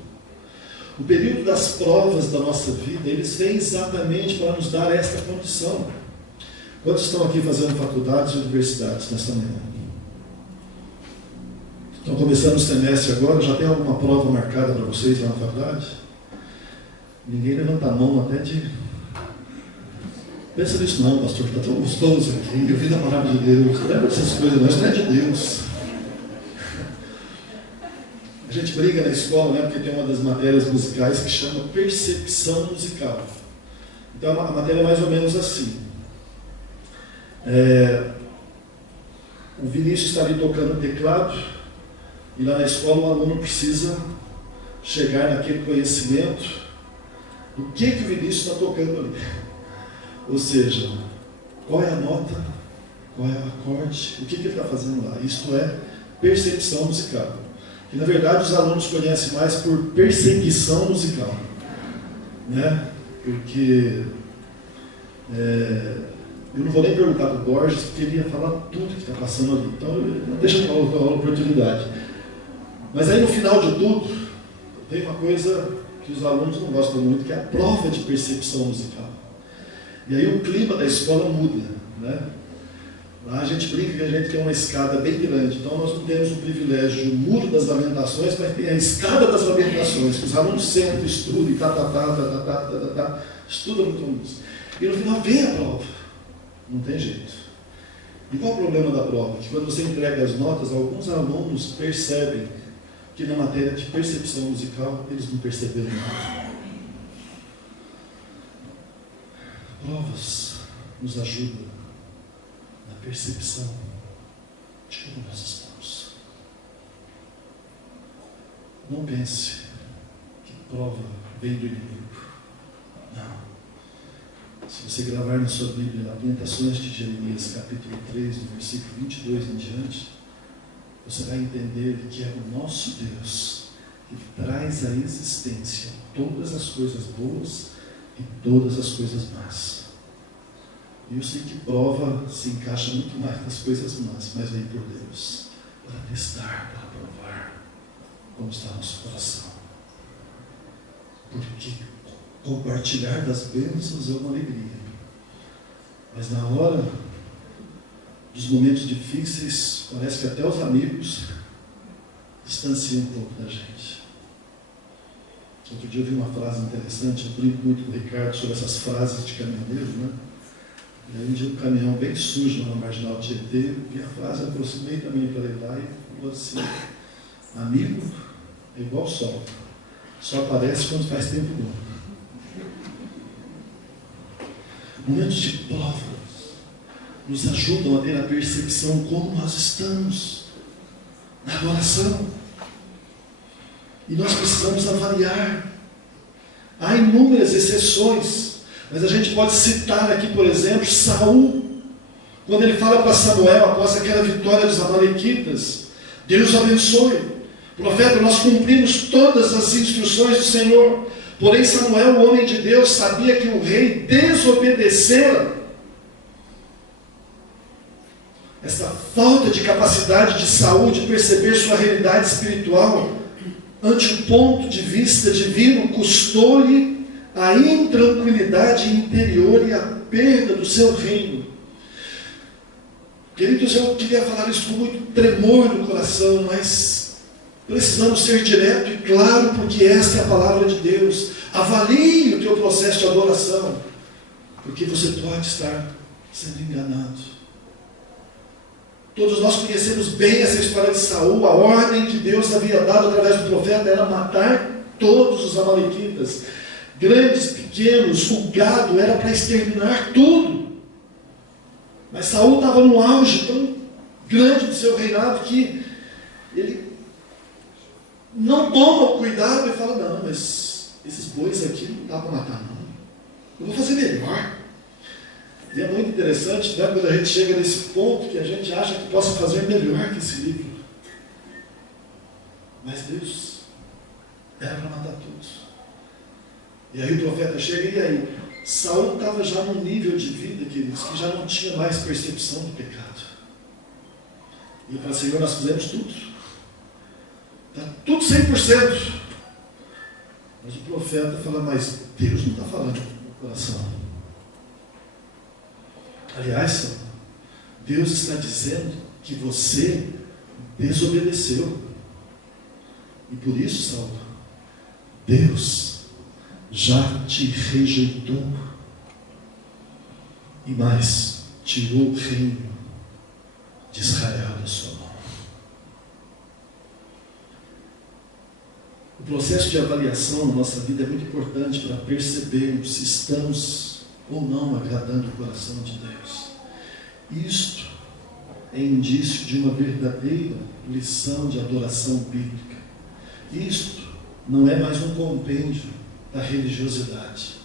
O período das provas da nossa vida, eles vêm exatamente para nos dar esta condição. Quantos estão aqui fazendo faculdades e universidades nesta manhã? Estão começando o semestre agora, já tem alguma prova marcada para vocês lá na faculdade? Ninguém levanta a mão até de... Pensa nisso não, pastor, está tão gostoso aqui, eu vi a palavra de Deus, não lembra dessas coisas não, isso não é de Deus. A gente briga na escola, né, porque tem uma das matérias musicais que chama percepção musical. Então a matéria é mais ou menos assim. O Vinícius está ali tocando teclado, e lá na escola o aluno precisa chegar naquele conhecimento do que o Vinícius está tocando ali. Ou seja, qual é a nota, qual é o acorde, o que ele está fazendo lá. Isto é percepção musical. E na verdade os alunos conhecem mais por perseguição musical, né? Porque eu não vou nem perguntar para o Borges, porque ele ia falar tudo que está passando ali. Então não deixa para outra oportunidade. Mas aí no final de tudo, tem uma coisa que os alunos não gostam muito, que é a prova de percepção musical. E aí o clima da escola muda, né? Lá a gente brinca que a gente tem uma escada bem grande, então nós não temos o privilégio do muro das lamentações, mas tem a escada das lamentações, que os alunos sentam, estudam e estudam muito isso. E no final vem a prova. Não tem jeito. E qual o problema da prova? Que quando você entrega as notas, alguns alunos percebem que na matéria de percepção musical eles não perceberam nada. Provas nos ajudam na percepção de como nós estamos. Não pense que prova vem do inimigo. Não. Se você gravar na sua Bíblia, Lamentações de Jeremias, capítulo 3, do versículo 22 em diante, você vai entender que é o nosso Deus que traz à existência todas as coisas boas e todas as coisas más. E eu sei que prova se encaixa muito mais nas coisas más, mas vem por Deus, para testar, para provar como está nosso coração. Porque compartilhar das bênçãos é uma alegria. Mas na hora dos momentos difíceis, parece que até os amigos distanciam um pouco da gente. Outro dia eu vi uma frase interessante, eu brinco muito com o Ricardo sobre essas frases de caminhoneiro, né? E aí um dia um caminhão bem sujo na marginal de Tietê, vi a frase, aproximei também para ele lá e falou assim: amigo é igual sol, só aparece quando faz tempo bom. Momentos de prova nos ajudam a ter a percepção como nós estamos na adoração. E nós precisamos avaliar. Há inúmeras exceções, mas a gente pode citar aqui, por exemplo, Saul, quando ele fala para Samuel, após aquela vitória dos amalequitas: Deus abençoe. Profeta, nós cumprimos todas as instruções do Senhor. Porém Samuel, o homem de Deus, sabia que o rei desobedecera. Essa falta de capacidade de Saul de perceber sua realidade espiritual ante o ponto de vista divino custou-lhe a intranquilidade interior e a perda do seu reino. Queridos, eu queria falar isso com muito tremor no coração, mas precisamos ser direto e claro, porque esta é a palavra de Deus. Avalie o teu processo de adoração, porque você pode estar sendo enganado. Todos nós conhecemos bem essa história de Saul. A ordem que Deus havia dado através do profeta era matar todos os amalequitas, grandes, pequenos, o gado, era para exterminar tudo. Mas Saul estava no auge tão grande do seu reinado que ele não toma o cuidado e fala: não, mas esses bois aqui não dá para matar não, eu vou fazer melhor. E é muito interessante, né, quando a gente chega nesse ponto que a gente acha que possa fazer melhor que esse livro. Mas Deus era para matar todos. E aí o profeta chega, e aí? Saul estava já num nível de vida, queridos, que já não tinha mais percepção do pecado. E ele fala: Senhor, nós fizemos tudo. Está tudo 100%. Mas o profeta fala: mas Deus não está falando no coração. Aliás, Deus está dizendo que você desobedeceu. E por isso, Saul, Deus já te rejeitou. E mais, tirou o reino de Israel da sua mão. O processo de avaliação na nossa vida é muito importante para percebermos se estamos ou não agradando o coração de Deus. Isto é indício de uma verdadeira lição de adoração bíblica. Isto não é mais um compêndio da religiosidade,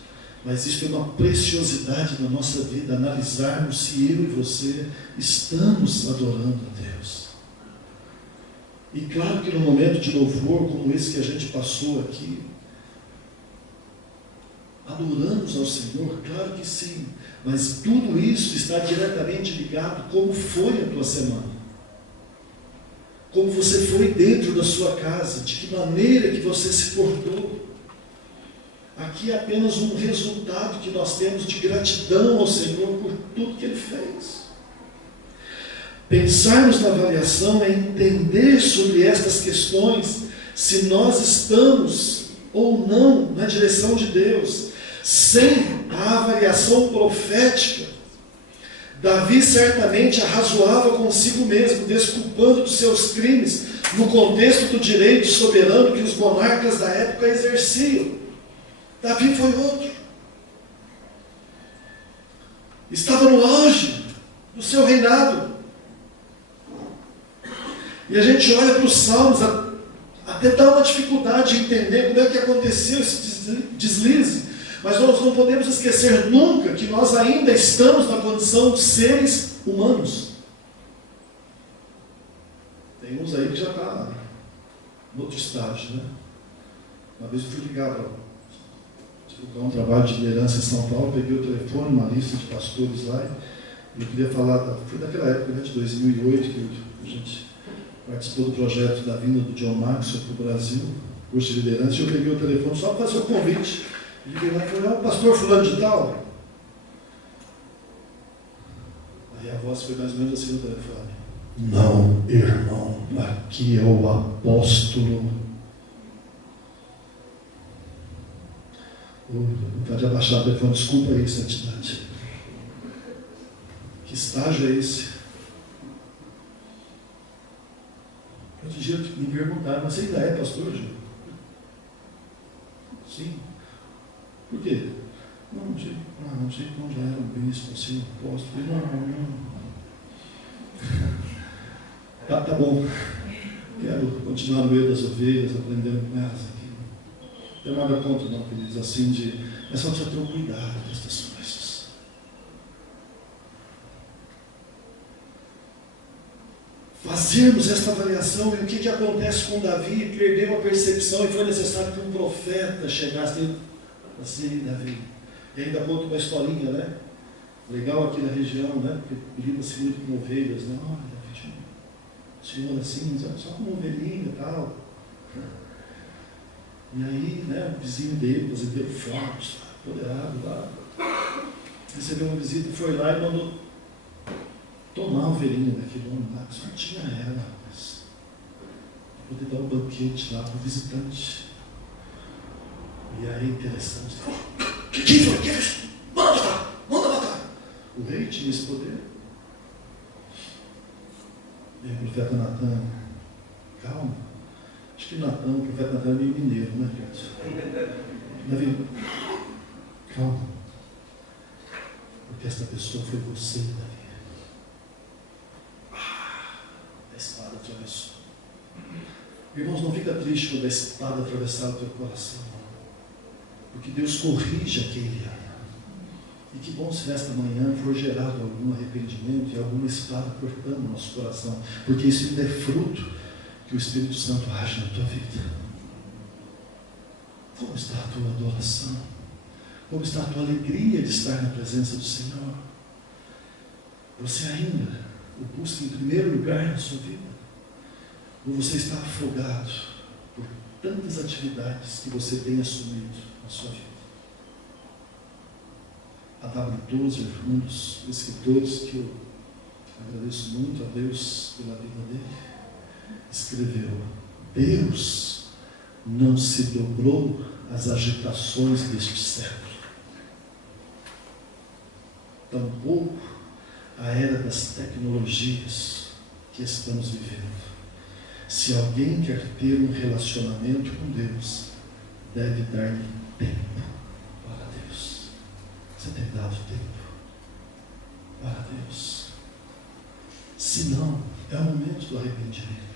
mas isto é uma preciosidade na nossa vida, analisarmos se eu e você estamos adorando a Deus. E claro que no momento de louvor como esse que a gente passou aqui, adoramos ao Senhor, claro que sim, mas tudo isso está diretamente ligado a como foi a tua semana, como você foi dentro da sua casa, de que maneira que você se portou. Aqui é apenas um resultado que nós temos de gratidão ao Senhor por tudo que Ele fez. Pensarmos na avaliação é entender sobre estas questões, se nós estamos ou não na direção de Deus. Sem a avaliação profética, Davi certamente arrazoava consigo mesmo, desculpando dos seus crimes, no contexto do direito soberano que os monarcas da época exerciam. Davi foi outro. Estava no auge do seu reinado. E a gente olha para os Salmos, até dá uma dificuldade de entender como é que aconteceu esse deslize. Mas nós não podemos esquecer nunca que nós ainda estamos na condição de seres humanos. Tem uns aí que já está no outro estágio, né? Uma vez eu fui ligar para um trabalho de liderança em São Paulo, peguei o telefone, uma lista de pastores lá, e eu queria falar, foi daquela época, né, de 2008, que a gente participou do projeto da vinda do John Maxwell para o Brasil, curso de liderança, e eu peguei o telefone só para fazer o convite. Liguei lá e falei, o pastor fulano de tal. Aí a voz foi mais ou menos assim no telefone. Não, irmão, aqui é o apóstolo. Pode abaixar o telefone, desculpa aí, santidade. Que estágio é esse? Outro dia me perguntaram, mas você ainda é pastor, Gil? Sim. Por quê? Não sei que não já era um bispo, assim, um apóstolo. Não. Tá bom. Quero continuar no meio das ovelhas, aprendendo com elas aqui. Não tenho nada contra, não, queridos, assim, mas só precisa ter um cuidado destas coisas. Fazermos esta avaliação e o que acontece com Davi, perdeu a percepção e foi necessário que um profeta chegasse assim, Davi. E ainda conta uma historinha, né? Legal aqui na região, né? Porque lida-se muito com ovelhas, né? Olha, Davi, o senhor assim, só com uma ovelhinha e tal. E aí, né, o vizinho dele, fazendeiro forte, apoderado lá, recebeu uma visita e foi lá e mandou tomar a ovelhinha daquele homem lá. Só tinha ela, mas poder dar um banquete lá para o visitante. E aí, interessante. Que foi? Manda matar! O rei tinha esse poder. E o profeta Natan, calma. Acho que o profeta Natan é meio mineiro, né, gente? Davi, calma. Porque esta pessoa foi você, Davi. A espada atravessou. Irmãos, não fica triste quando a espada atravessar o teu coração. Porque Deus corrige a quem Ele ama. E que bom se nesta manhã for gerado algum arrependimento e alguma espada cortando o nosso coração. Porque isso ainda é fruto que o Espírito Santo age na tua vida. Como está a tua adoração? Como está a tua alegria de estar na presença do Senhor? Você ainda o busca em primeiro lugar na sua vida? Ou você está afogado por tantas atividades que você tem assumido na sua vida? A W. Tozer, um dos escritores que eu agradeço muito a Deus pela vida dele, escreveu: Deus não se dobrou às agitações deste século, tampouco à era das tecnologias que estamos vivendo. Se alguém quer ter um relacionamento com Deus, deve dar-lhe tempo para Deus. Você tem dado tempo para Deus? Se não, é o momento do arrependimento.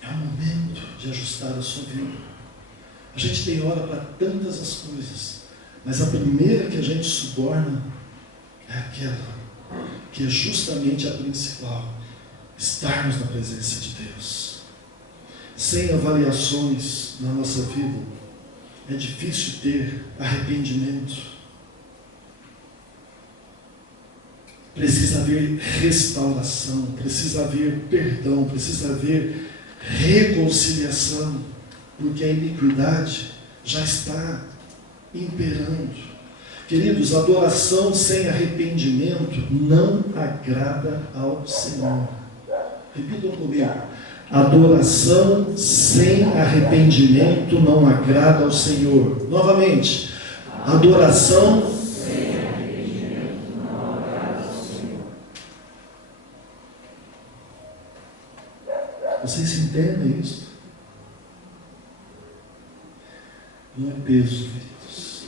É o momento de ajustar a sua vida. A gente tem hora para tantas as coisas, mas a primeira que a gente suborna é aquela que é justamente a principal: estarmos na presença de Deus. Sem avaliações na nossa vida, é difícil ter arrependimento. Precisa haver restauração, precisa haver perdão, precisa haver reconciliação, porque a iniquidade já está imperando. Queridos, adoração sem arrependimento não agrada ao Senhor. Repitam comigo: adoração sem arrependimento não agrada ao Senhor. Novamente, adoração sem arrependimento não agrada ao Senhor. Vocês entendem isso? Não é peso, queridos.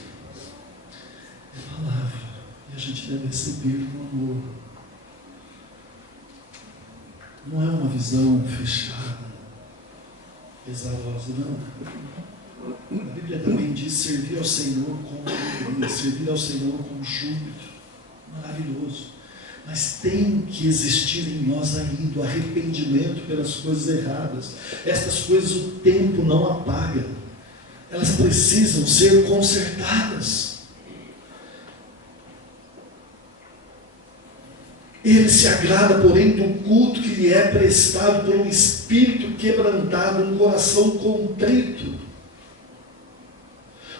É palavra. E a gente deve receber com amor. Não é uma visão fechada, pesarosa, não. A Bíblia também diz servir ao Senhor com alegria, servir ao Senhor com júbilo. Maravilhoso. Mas tem que existir em nós ainda o arrependimento pelas coisas erradas. Estas coisas o tempo não apaga. elas precisam ser consertadas. Ele se agrada, porém, do culto que lhe é prestado por um espírito quebrantado, um coração contrito.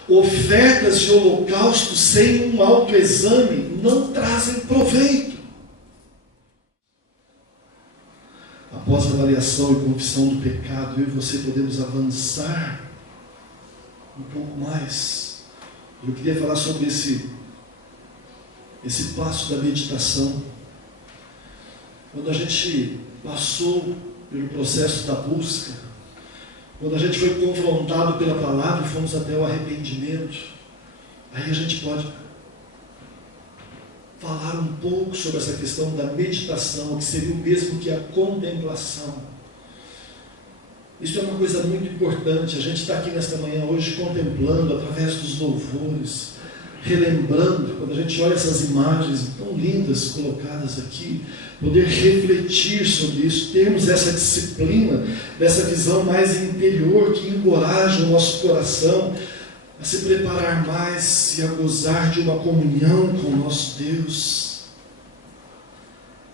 Ofertas de holocausto sem um autoexame não trazem proveito. Após a avaliação e confissão do pecado, eu e você podemos avançar um pouco mais. Eu queria falar sobre esse passo da meditação. Quando a gente passou pelo processo da busca, quando a gente foi confrontado pela palavra e fomos até o arrependimento, aí a gente pode falar um pouco sobre essa questão da meditação, que seria o mesmo que a contemplação. Isso é uma coisa muito importante. A gente está aqui nesta manhã hoje contemplando através dos louvores, relembrando, quando a gente olha essas imagens tão lindas colocadas aqui, poder refletir sobre isso, termos essa disciplina, dessa visão mais interior que encoraja o nosso coração a se preparar mais e a gozar de uma comunhão com o nosso Deus.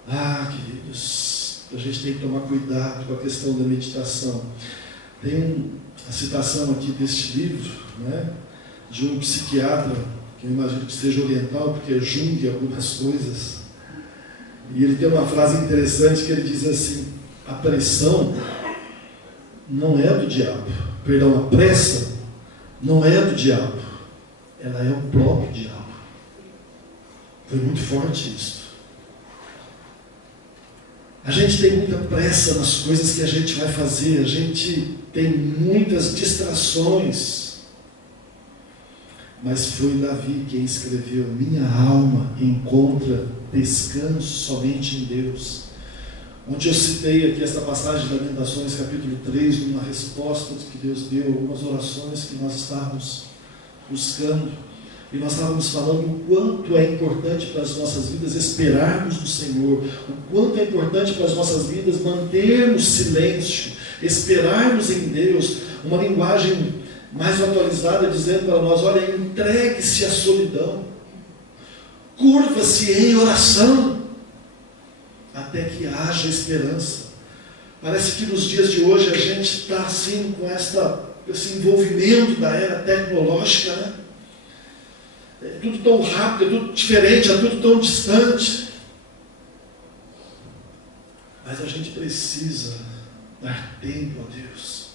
Queridos, a gente tem que tomar cuidado com a questão da meditação. Tem a citação aqui deste livro, né, de um psiquiatra, que eu imagino que seja oriental, porque é Jung algumas coisas. E ele tem uma frase interessante que ele diz assim: a pressão não é do diabo. Perdão, a pressa não é do diabo. Ela é o próprio diabo. Foi muito forte isso. A gente tem muita pressa nas coisas que a gente vai fazer. A gente tem muitas distrações. Mas foi Davi quem escreveu: minha alma encontra descanso somente em Deus. Onde eu citei aqui esta passagem de Lamentações, capítulo 3, numa resposta que Deus deu, algumas orações que nós estávamos buscando. E nós estávamos falando o quanto é importante para as nossas vidas esperarmos no Senhor, o quanto é importante para as nossas vidas mantermos silêncio, esperarmos em Deus. Uma linguagem mais atualizada dizendo para nós: olha, entregue-se à solidão, curva-se em oração, até que haja esperança. Parece que nos dias de hoje a gente está assim com esse envolvimento da era tecnológica, né? É tudo tão rápido, é tudo diferente, é tudo tão distante. Mas a gente precisa dar tempo a Deus.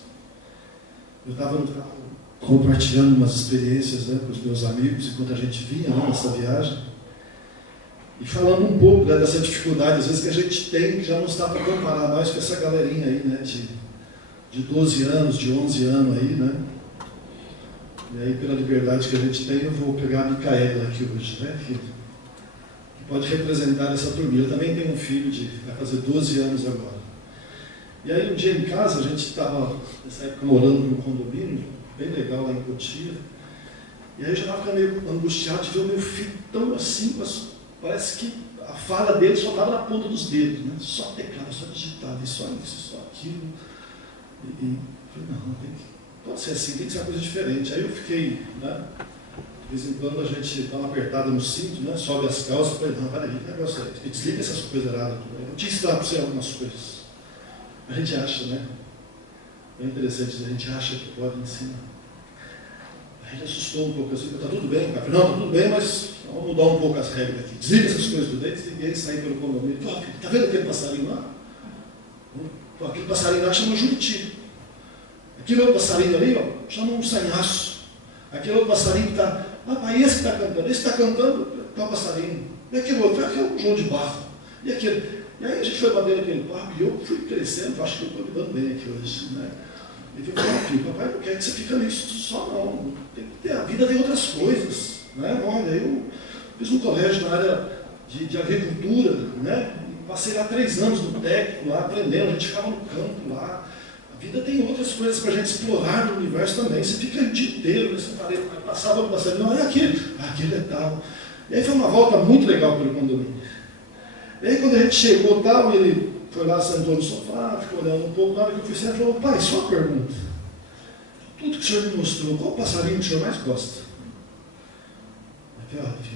Eu estava no carro compartilhando umas experiências, né, com os meus amigos enquanto a gente vinha, né, nessa viagem. E falando um pouco, né, dessa dificuldade, às vezes, que a gente tem, que já não está para comparar mais com essa galerinha aí, né, de 12 anos, de 11 anos aí, né. E aí, pela liberdade que a gente tem, eu vou pegar a Micaela aqui hoje, né, que pode representar essa turminha. Eu também tenho um filho vai fazer 12 anos agora. E aí, um dia em casa, a gente estava, nessa época, morando num condomínio, bem legal lá em Cotia, e aí eu já estava ficando meio angustiado de ver o meu filho tão assim, parece que a fala dele só estava na ponta dos dedos, né? Só teclado, só digitar, só isso, só aquilo. E falei, não, pode ser assim, tem que ser uma coisa diferente. Aí eu fiquei, né, de vez em quando a gente dá uma apertada no cinto, né, sobe as calças, falei, não, peraí, que negócio é esse? Desliga essas coisas erradas. Eu tinha que ensinar para você algumas coisas. A gente acha, né? É interessante, a gente acha que pode ensinar. Aí ele assustou um pouco assim, está tudo bem, cara? Não, está tudo bem, mas vamos mudar um pouco as regras aqui. Desliga essas coisas do dente, desliguei, saí pelo condomínio. Está vendo aquele passarinho lá? Aquele passarinho lá chama Juriti. Aquele outro passarinho ali, ó, chama um sanhaço. Aquele outro passarinho que está... esse que está cantando. Esse está cantando, é o passarinho. E aquele outro, aquele é o João de Barro. E aquele... E aí a gente foi batendo aquele papo e eu fui crescendo, acho que eu estou me dando bem aqui hoje, né? E eu falei, filho, papai não quer que você fique nisso só não. Tem que ter, a vida tem outras coisas, né? Olha, eu fiz um colégio na área de agricultura, né? E passei lá 3 anos no técnico, lá aprendendo, a gente ficava no campo lá. A vida tem outras coisas para a gente explorar no universo também. Você fica o dia inteiro nessa parede, passava por passarinho, não, é aquele é tal. E aí foi uma volta muito legal pelo condomínio. E aí quando a gente chegou tal, ele foi lá, sentou no sofá, ficou olhando um pouco, na hora que eu fui sentar, ele falou, pai, só uma pergunta. tudo que o senhor me mostrou, qual passarinho que o senhor mais gosta?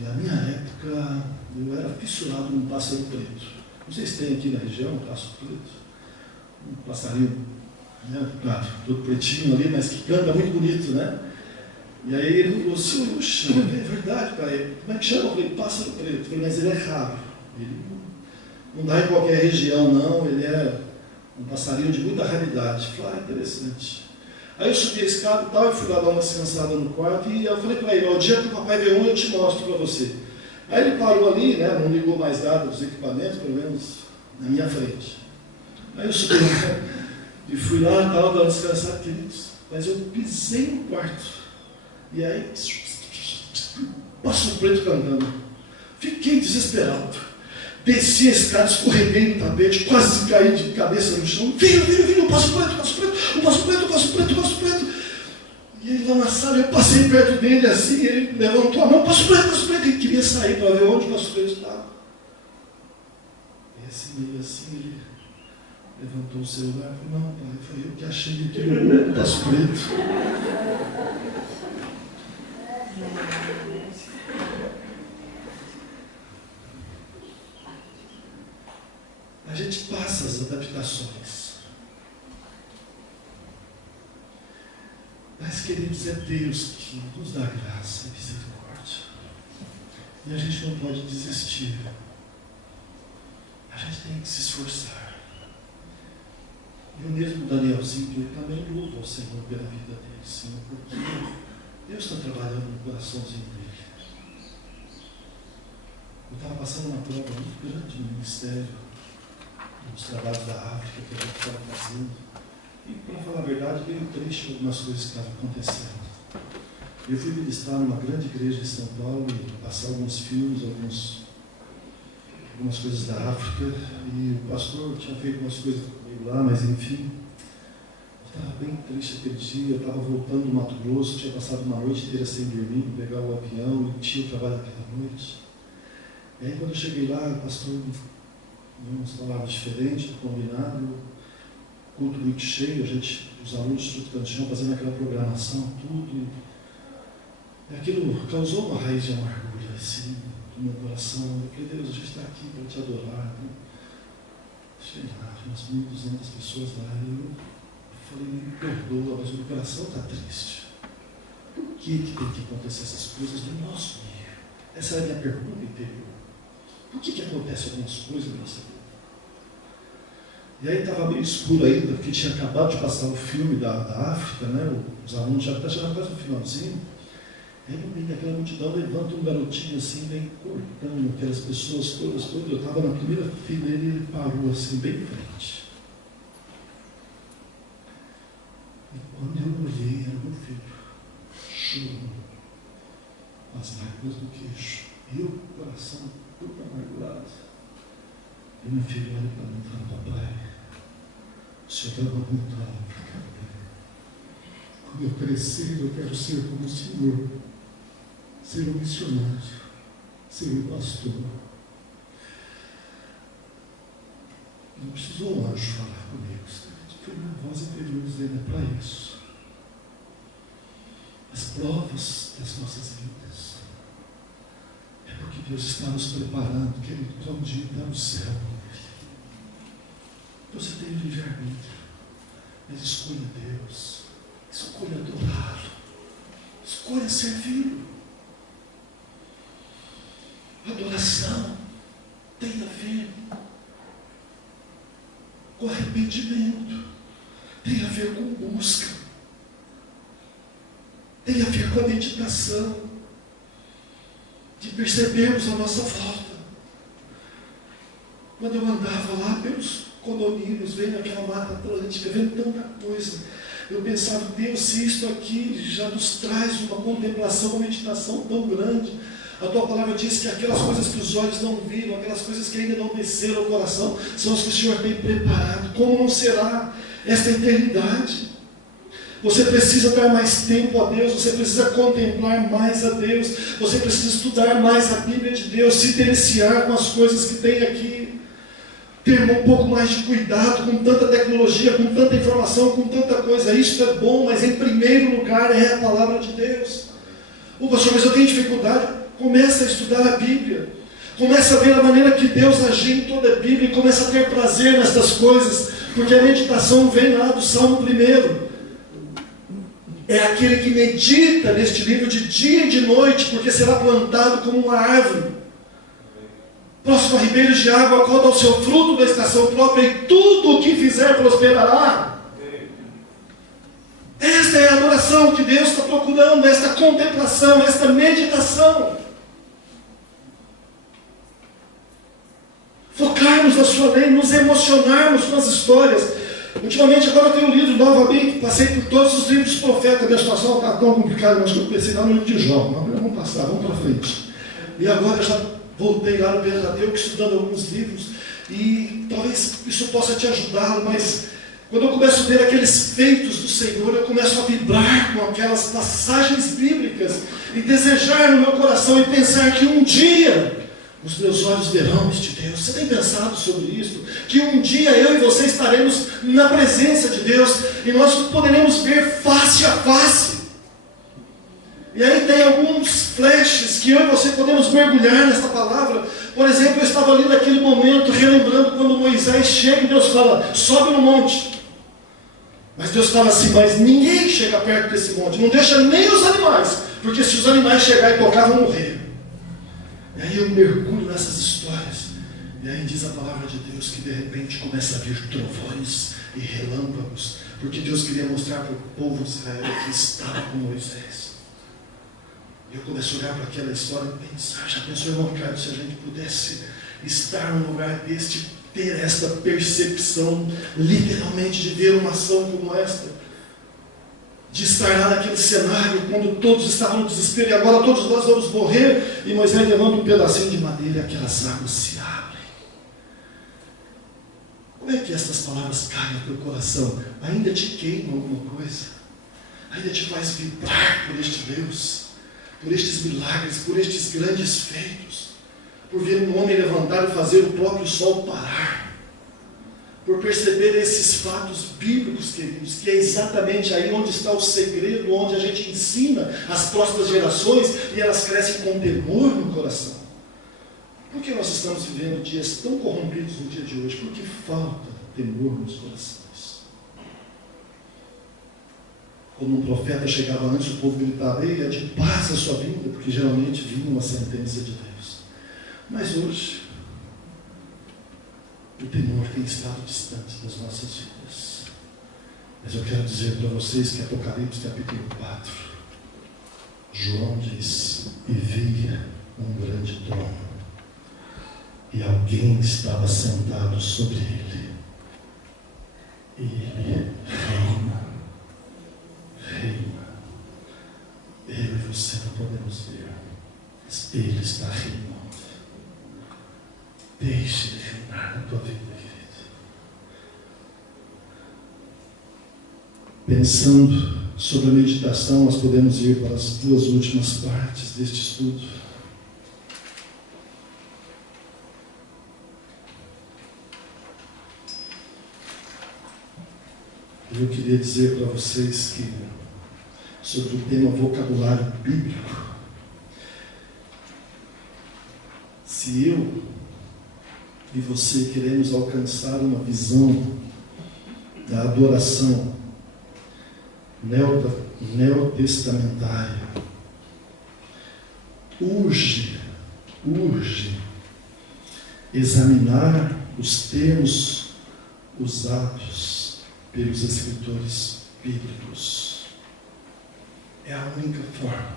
Na minha época, eu era fissurado num pássaro preto. Não sei se tem aqui na região um pássaro preto. Um passarinho, né? Claro, todo pretinho ali, mas que canta muito bonito, né? E aí ele falou assim, puxa, é verdade, pai. Como é que chama? Eu falei, pássaro preto. Eu falei, mas ele é raro. Ele não dá em qualquer região, não. Ele é um passarinho de muita raridade. Eu falei, interessante. Aí eu subi a escada e tal, e fui lá dar uma descansada no quarto, e eu falei para ele, o dia que o papai vê um, eu te mostro para você. Aí ele parou ali, né, não ligou mais nada dos equipamentos, pelo menos na minha frente. Aí eu subi lá e fui lá e tal, dar uma descansada, queridos. Mas eu pisei no quarto, e aí, pássaro preto cantando. Fiquei desesperado. Desci a escada, escorreguei no tapete, quase caí de cabeça no chão. Filho, pássaro preto, pássaro preto, o pássaro preto, o pássaro preto, o pássaro preto. E ele lá na sala, eu passei perto dele assim, ele levantou a mão, pássaro preto, ele queria sair para ver onde o pássaro preto estava. E assim, meio assim, ele levantou o celular e falou, não, pai, foi eu que achei aqui o pássaro preto. A gente passa as adaptações. Mas, queridos, é Deus que nos dá graça e misericórdia. E a gente não pode desistir. A gente tem que se esforçar. E o mesmo Danielzinho, eu também louvo ao Senhor pela vida dele, Senhor, porque Deus está trabalhando no coraçãozinho dele. Eu estava passando uma prova muito grande no ministério, nos trabalhos da África que a gente estava fazendo. E, para falar a verdade, veio triste algumas coisas que estavam acontecendo. Eu fui ministrar numa grande igreja em São Paulo e passar alguns filmes, algumas coisas da África. E o pastor tinha feito umas coisas comigo lá, mas enfim. Eu estava bem triste aquele dia. Eu estava voltando do Mato Grosso, tinha passado uma noite inteira sem dormir, pegar o avião e tinha o trabalho aquela noite. E aí, quando eu cheguei lá, o pastor deu umas palavras diferentes do combinado, culto muito cheio, os alunos tudo cantinho, fazendo aquela programação, tudo. E aquilo causou uma raiz de amargura assim, no meu coração. Eu falei, Deus, a gente está aqui para te adorar. Né? Sei lá, umas 1.200 pessoas lá. Eu falei, me perdoa, mas o meu coração está triste. Por que tem que acontecer essas coisas no nosso meio? Essa é a minha pergunta interior. Por que acontecem algumas coisas na nossa vida? E aí estava meio escuro ainda, porque tinha acabado de passar o filme da África, né? Os alunos já estavam chegando quase no finalzinho. Aí no meio daquela multidão levanta um garotinho assim, vem cortando aquelas pessoas todas. Eu estava na primeira fileira e ele parou assim, bem em frente. E quando eu olhei, era meu filho, chorando, com as lágrimas do queixo. E o coração todo amargurado. E meu filho olha para mim e fala, papai, o senhor vai voltar para cá. Quando eu crescer, eu quero ser como o senhor, ser um missionário, ser um pastor. Não precisou um anjo falar comigo, foi minha voz interior dizendo, é para isso. As provas das nossas vidas é porque Deus está nos preparando, querido, para um dia estar no céu. Você tem o livre-arbítrio, mas escolha Deus, escolha adorá-lo, escolha servi-lo. Adoração tem a ver com arrependimento, tem a ver com busca, tem a ver com a meditação, de percebermos a nossa volta. Quando eu andava lá pelos condomínios, vendo aquela Mata Atlântica, vendo tanta coisa, eu pensava, Deus, se isto aqui já nos traz uma contemplação, uma meditação tão grande, a tua palavra diz que aquelas coisas que os olhos não viram, aquelas coisas que ainda não desceram ao coração, são as que o Senhor tem preparado. Como não será esta eternidade? Você precisa dar mais tempo a Deus, você precisa contemplar mais a Deus, você precisa estudar mais a Bíblia de Deus, se deliciar com as coisas que tem aqui, ter ter um pouco mais de cuidado com tanta tecnologia, com tanta informação, com tanta coisa. Isso é bom, mas em primeiro lugar é a palavra de Deus. Pastor, mas eu tenho dificuldade. Começa a estudar a Bíblia. Começa a ver a maneira que Deus agiu em toda a Bíblia e começa a ter prazer nessas coisas, porque a meditação vem lá do Salmo 1. É aquele que medita neste livro de dia e de noite, porque será plantado como uma árvore próximo a ribeiros de água, qual dá o seu fruto da estação própria, e tudo o que fizer prosperará. Esta é a adoração que Deus está procurando, esta contemplação, esta meditação. Focarmos na sua lei, nos emocionarmos com as histórias. Ultimamente, agora eu tenho lido novamente, passei por todos os livros dos profetas. Minha situação está tão complicada, mas eu pensei lá no livro de Jó. Mas vamos passar, vamos para frente. E agora já voltei lá no Pentateuco, estudando alguns livros, e talvez isso possa te ajudar, mas quando eu começo a ver aqueles feitos do Senhor, eu começo a vibrar com aquelas passagens bíblicas, e desejar no meu coração, e pensar que um dia os meus olhos verão este Deus. Você tem pensado sobre isso? Que um dia eu e você estaremos na presença de Deus, e nós poderemos ver face a face. E aí tem alguns flashes que eu e você podemos mergulhar nessa palavra. Por exemplo, eu estava ali naquele momento, relembrando quando Moisés chega e Deus fala, sobe no monte. Mas Deus fala assim, mas ninguém chega perto desse monte, não deixa nem os animais, porque se os animais chegarem e tocar, vão morrer. E aí eu mergulho nessas histórias, e aí diz a palavra de Deus que de repente começa a vir trovões e relâmpagos, porque Deus queria mostrar para o povo de Israel que estava com Moisés. Eu começo a olhar para aquela história e pensar, já pensou, irmão Ricardo, se a gente pudesse estar num lugar deste, ter esta percepção, literalmente, de ver uma ação como esta, de estar lá naquele cenário, quando todos estavam no desespero, e agora todos nós vamos morrer, e Moisés levanta um pedacinho de madeira e aquelas águas se abrem. Como é que estas palavras caem no teu coração? Ainda te queima alguma coisa? Ainda te faz vibrar por este Deus? Por estes milagres, por estes grandes feitos, por ver um homem levantar e fazer o próprio sol parar, por perceber esses fatos bíblicos, queridos, que é exatamente aí onde está o segredo, onde a gente ensina as próximas gerações e elas crescem com temor no coração. Por que nós estamos vivendo dias tão corrompidos no dia de hoje? Porque falta temor nos corações. Quando um profeta chegava antes, o povo gritava, ei, é de paz a sua vinda, porque geralmente vinha uma sentença de Deus. Mas hoje, o temor tem estado distante das nossas vidas. Mas eu quero dizer para vocês que Apocalipse capítulo 4, João diz, e via um grande trono, e alguém estava sentado sobre ele, e ele reina. Eu e você não podemos ver, mas Ele está reinando. Deixe Ele reinar na tua vida, querido. Pensando sobre a meditação, nós podemos ir para as duas últimas partes deste estudo. Eu queria dizer para vocês que sobre o tema vocabulário bíblico, se eu e você queremos alcançar uma visão da adoração neotestamentária, urge examinar os termos usados pelos escritores bíblicos. É a única forma.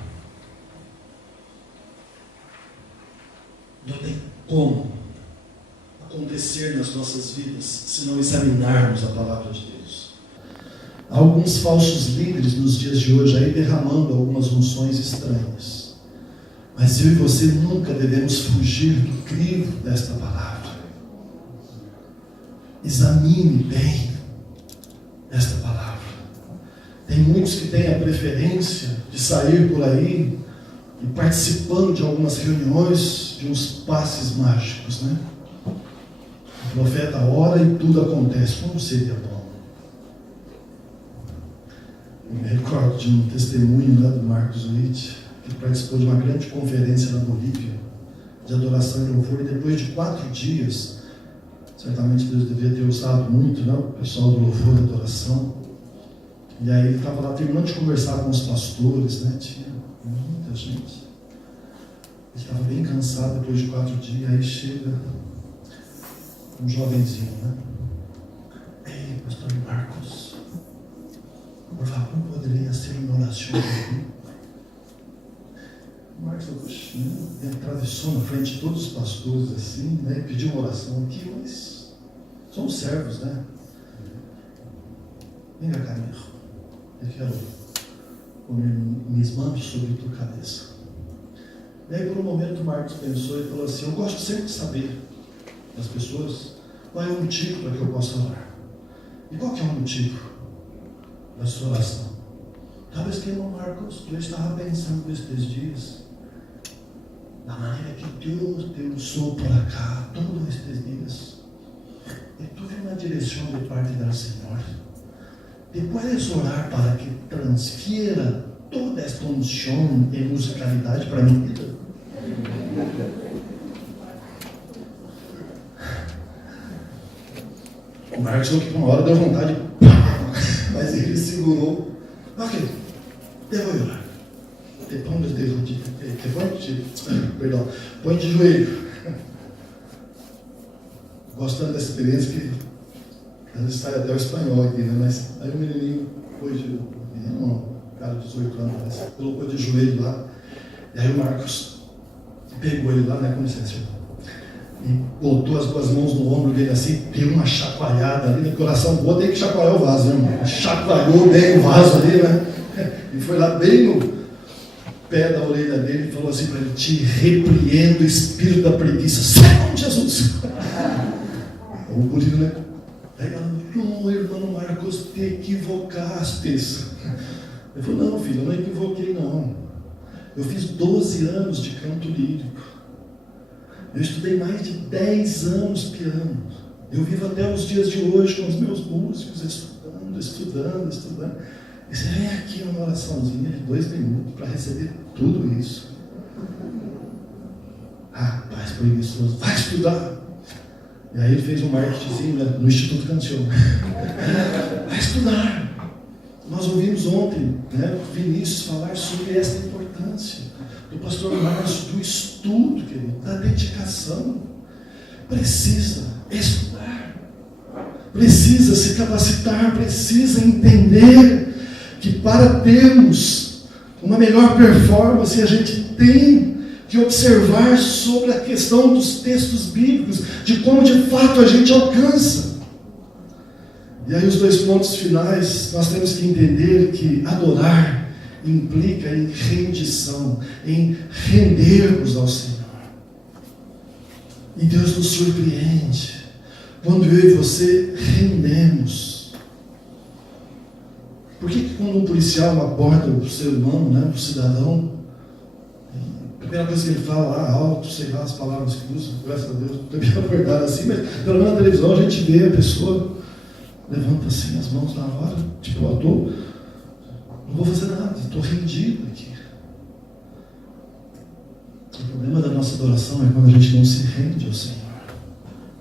Não tem como acontecer nas nossas vidas se não examinarmos a palavra de Deus. Há alguns falsos líderes nos dias de hoje aí derramando algumas unções estranhas. Mas eu e você nunca devemos fugir do crivo desta palavra. Examine bem esta palavra. Tem muitos que têm a preferência de sair por aí e participando de algumas reuniões, de uns passes mágicos, né? O profeta ora e tudo acontece. Como seria bom? Eu me recordo de um testemunho, né, do Marcos Witt, que participou de uma grande conferência na Bolívia, de adoração e louvor, e depois de 4 dias, certamente Deus devia ter usado muito, né, o pessoal do louvor e adoração, e aí ele estava lá terminando de conversar com os pastores, né, tinha muita gente, ele estava bem cansado depois de 4 dias, aí chega um jovenzinho, né, ei, pastor Marcos, por favor, poderia ser uma oração comigo? O Marcos atravessou na frente de todos os pastores assim, né, e pediu uma oração aqui, mas somos servos, né? Vem cá, meu. Eu quero poner minhas mãos sobre a tua cabeça. E aí, por um momento, o Marcos pensou e falou assim: eu gosto sempre de saber das pessoas qual é o motivo para que eu possa orar. E qual que é o motivo da sua oração? Talvez que, irmão Marcos, eu estava pensando estes dias da maneira que Deus te usou por acá todos estes dias. E tuve uma direção de parte do Senhor. Te puedes orar para que transfiera toda esta unção e musicalidade para minha vida? O Marcos falou que por uma hora deu vontade, mas ele segurou. Ok, eu vou orar. Põe de joelho. Gostando dessa experiência, que às vezes sai até o espanhol aqui, né? Mas aí o menininho pôs de cara de 18 anos, mas colocou de joelho lá. E aí o Marcos pegou ele lá, né? Com licença, e botou as 2 mãos no ombro dele assim, deu uma chacoalhada ali, no coração boa, tem que chacoalhar o vaso, né, irmão? Chacoalhou bem o vaso ali, né? E foi lá bem no pé da orelha dele e falou assim para ele: te repreendo, espírito da preguiça, sai, nome de Jesus. O guri, né? Pega, não, irmão Marcos, te equivocaste. Ele falou: não, filho, eu não equivoquei, não. Eu fiz 12 anos de canto lírico. Eu estudei mais de 10 anos piano. Eu vivo até os dias de hoje com os meus músicos, estudando. E você vem aqui uma oraçãozinha de 2 minutos para receber tudo isso. Rapaz, preguiçoso, vai estudar. E aí ele fez um marketingzinho, né, no Instituto Canção. Vai estudar. Nós ouvimos ontem, né, Vinícius falar sobre essa importância do pastor Márcio, do estudo, querido, da dedicação. Precisa estudar, precisa se capacitar, precisa entender que para termos uma melhor performance, a gente tem que observar sobre a questão dos textos bíblicos, de como de fato a gente alcança. E aí os 2 pontos finais, nós temos que entender que adorar implica em rendição, em rendermos ao Senhor. E Deus nos surpreende quando eu e você rendemos. Por que quando um policial aborda o ser humano, né, o cidadão, a primeira coisa que ele fala lá, alto, sei lá as palavras que usa, graças a Deus, não tem que abordar assim, mas pelo menos na televisão a gente vê a pessoa levanta assim as mãos na hora, tipo, eu não vou fazer nada, estou rendido aqui. O problema da nossa adoração é quando a gente não se rende ao Senhor,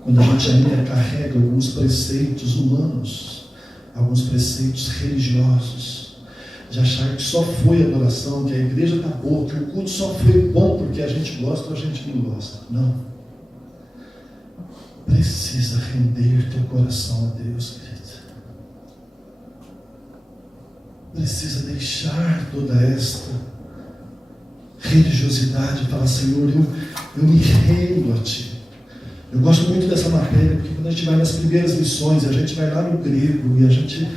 quando a gente ainda carrega alguns preceitos humanos, alguns preceitos religiosos, de achar que só foi adoração, que a igreja está boa, que o culto só foi bom porque a gente gosta ou a gente não gosta. Não. Precisa render teu coração a Deus, querido. Precisa deixar toda esta religiosidade e falar: Senhor, eu me rendo a Ti. Eu gosto muito dessa matéria, porque quando a gente vai nas primeiras lições, a gente vai lá no grego e a gente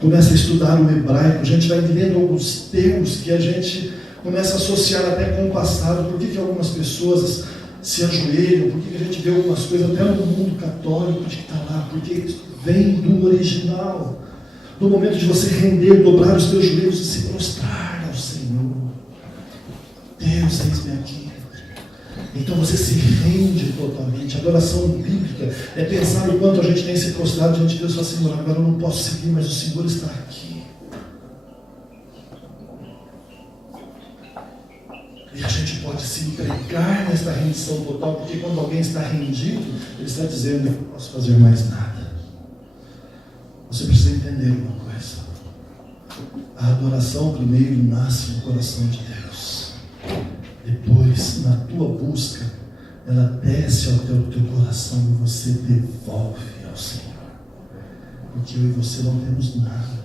começa a estudar o hebraico, a gente vai lendo alguns termos que a gente começa a associar até com o passado. Por que algumas pessoas se ajoelham? Por que a gente vê algumas coisas até no mundo católico que está lá? Porque isso vem do original, do momento de você render, dobrar os teus joelhos e se prostrar ao Senhor. Deus, eis-me aqui. Então você se rende totalmente. A adoração bíblica é pensar no quanto a gente tem se prostrado diante de Deus e falar: Senhor, agora eu não posso seguir, mas o Senhor está aqui. E a gente pode se entregar nessa rendição total, porque quando alguém está rendido, ele está dizendo: eu não posso fazer mais nada. Você precisa entender uma coisa: a adoração primeiro nasce no coração de Deus. Depois, na tua busca, ela desce ao teu coração e você devolve ao Senhor. Porque eu e você não temos nada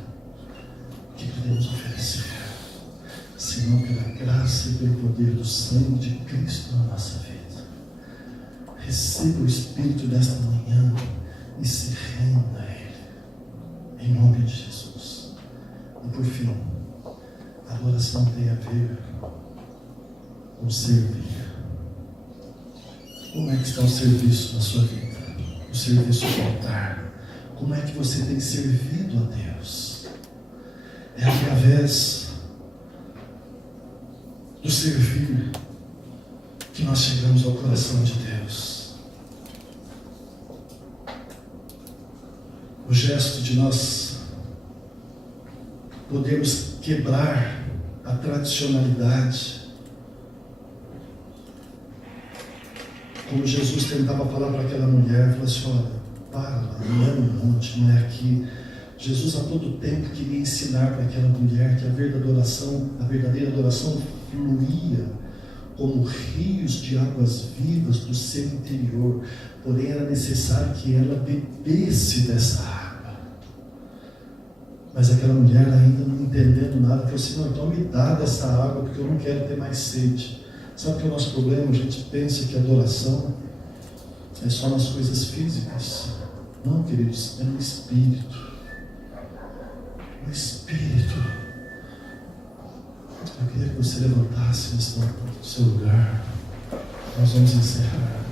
que podemos oferecer, senão pela graça e pelo poder do sangue de Cristo na nossa vida. Receba o Espírito nesta manhã e se renda a Ele, em nome de Jesus. E por fim, a adoração tem a ver com servir. Como é que está o serviço na sua vida? O serviço do altar. Como é que você tem servido a Deus? É através do servir que nós chegamos ao coração de Deus. O gesto de nós podermos quebrar a tradicionalidade, como Jesus tentava falar para aquela mulher, falou assim: olha, para lá, não é no monte, não é aqui. Jesus a todo tempo queria ensinar para aquela mulher que a verdadeira adoração fluía como rios de águas vivas do seu interior, porém era necessário que ela bebesse dessa água. Mas aquela mulher, ainda não entendendo nada, falou assim: não, então me dá dessa água, porque eu não quero ter mais sede. Sabe que é o nosso problema? A gente pensa que a adoração é só nas coisas físicas. Não, queridos, é no Espírito. No Espírito. Eu queria que você levantasse no seu lugar. Nós vamos encerrar.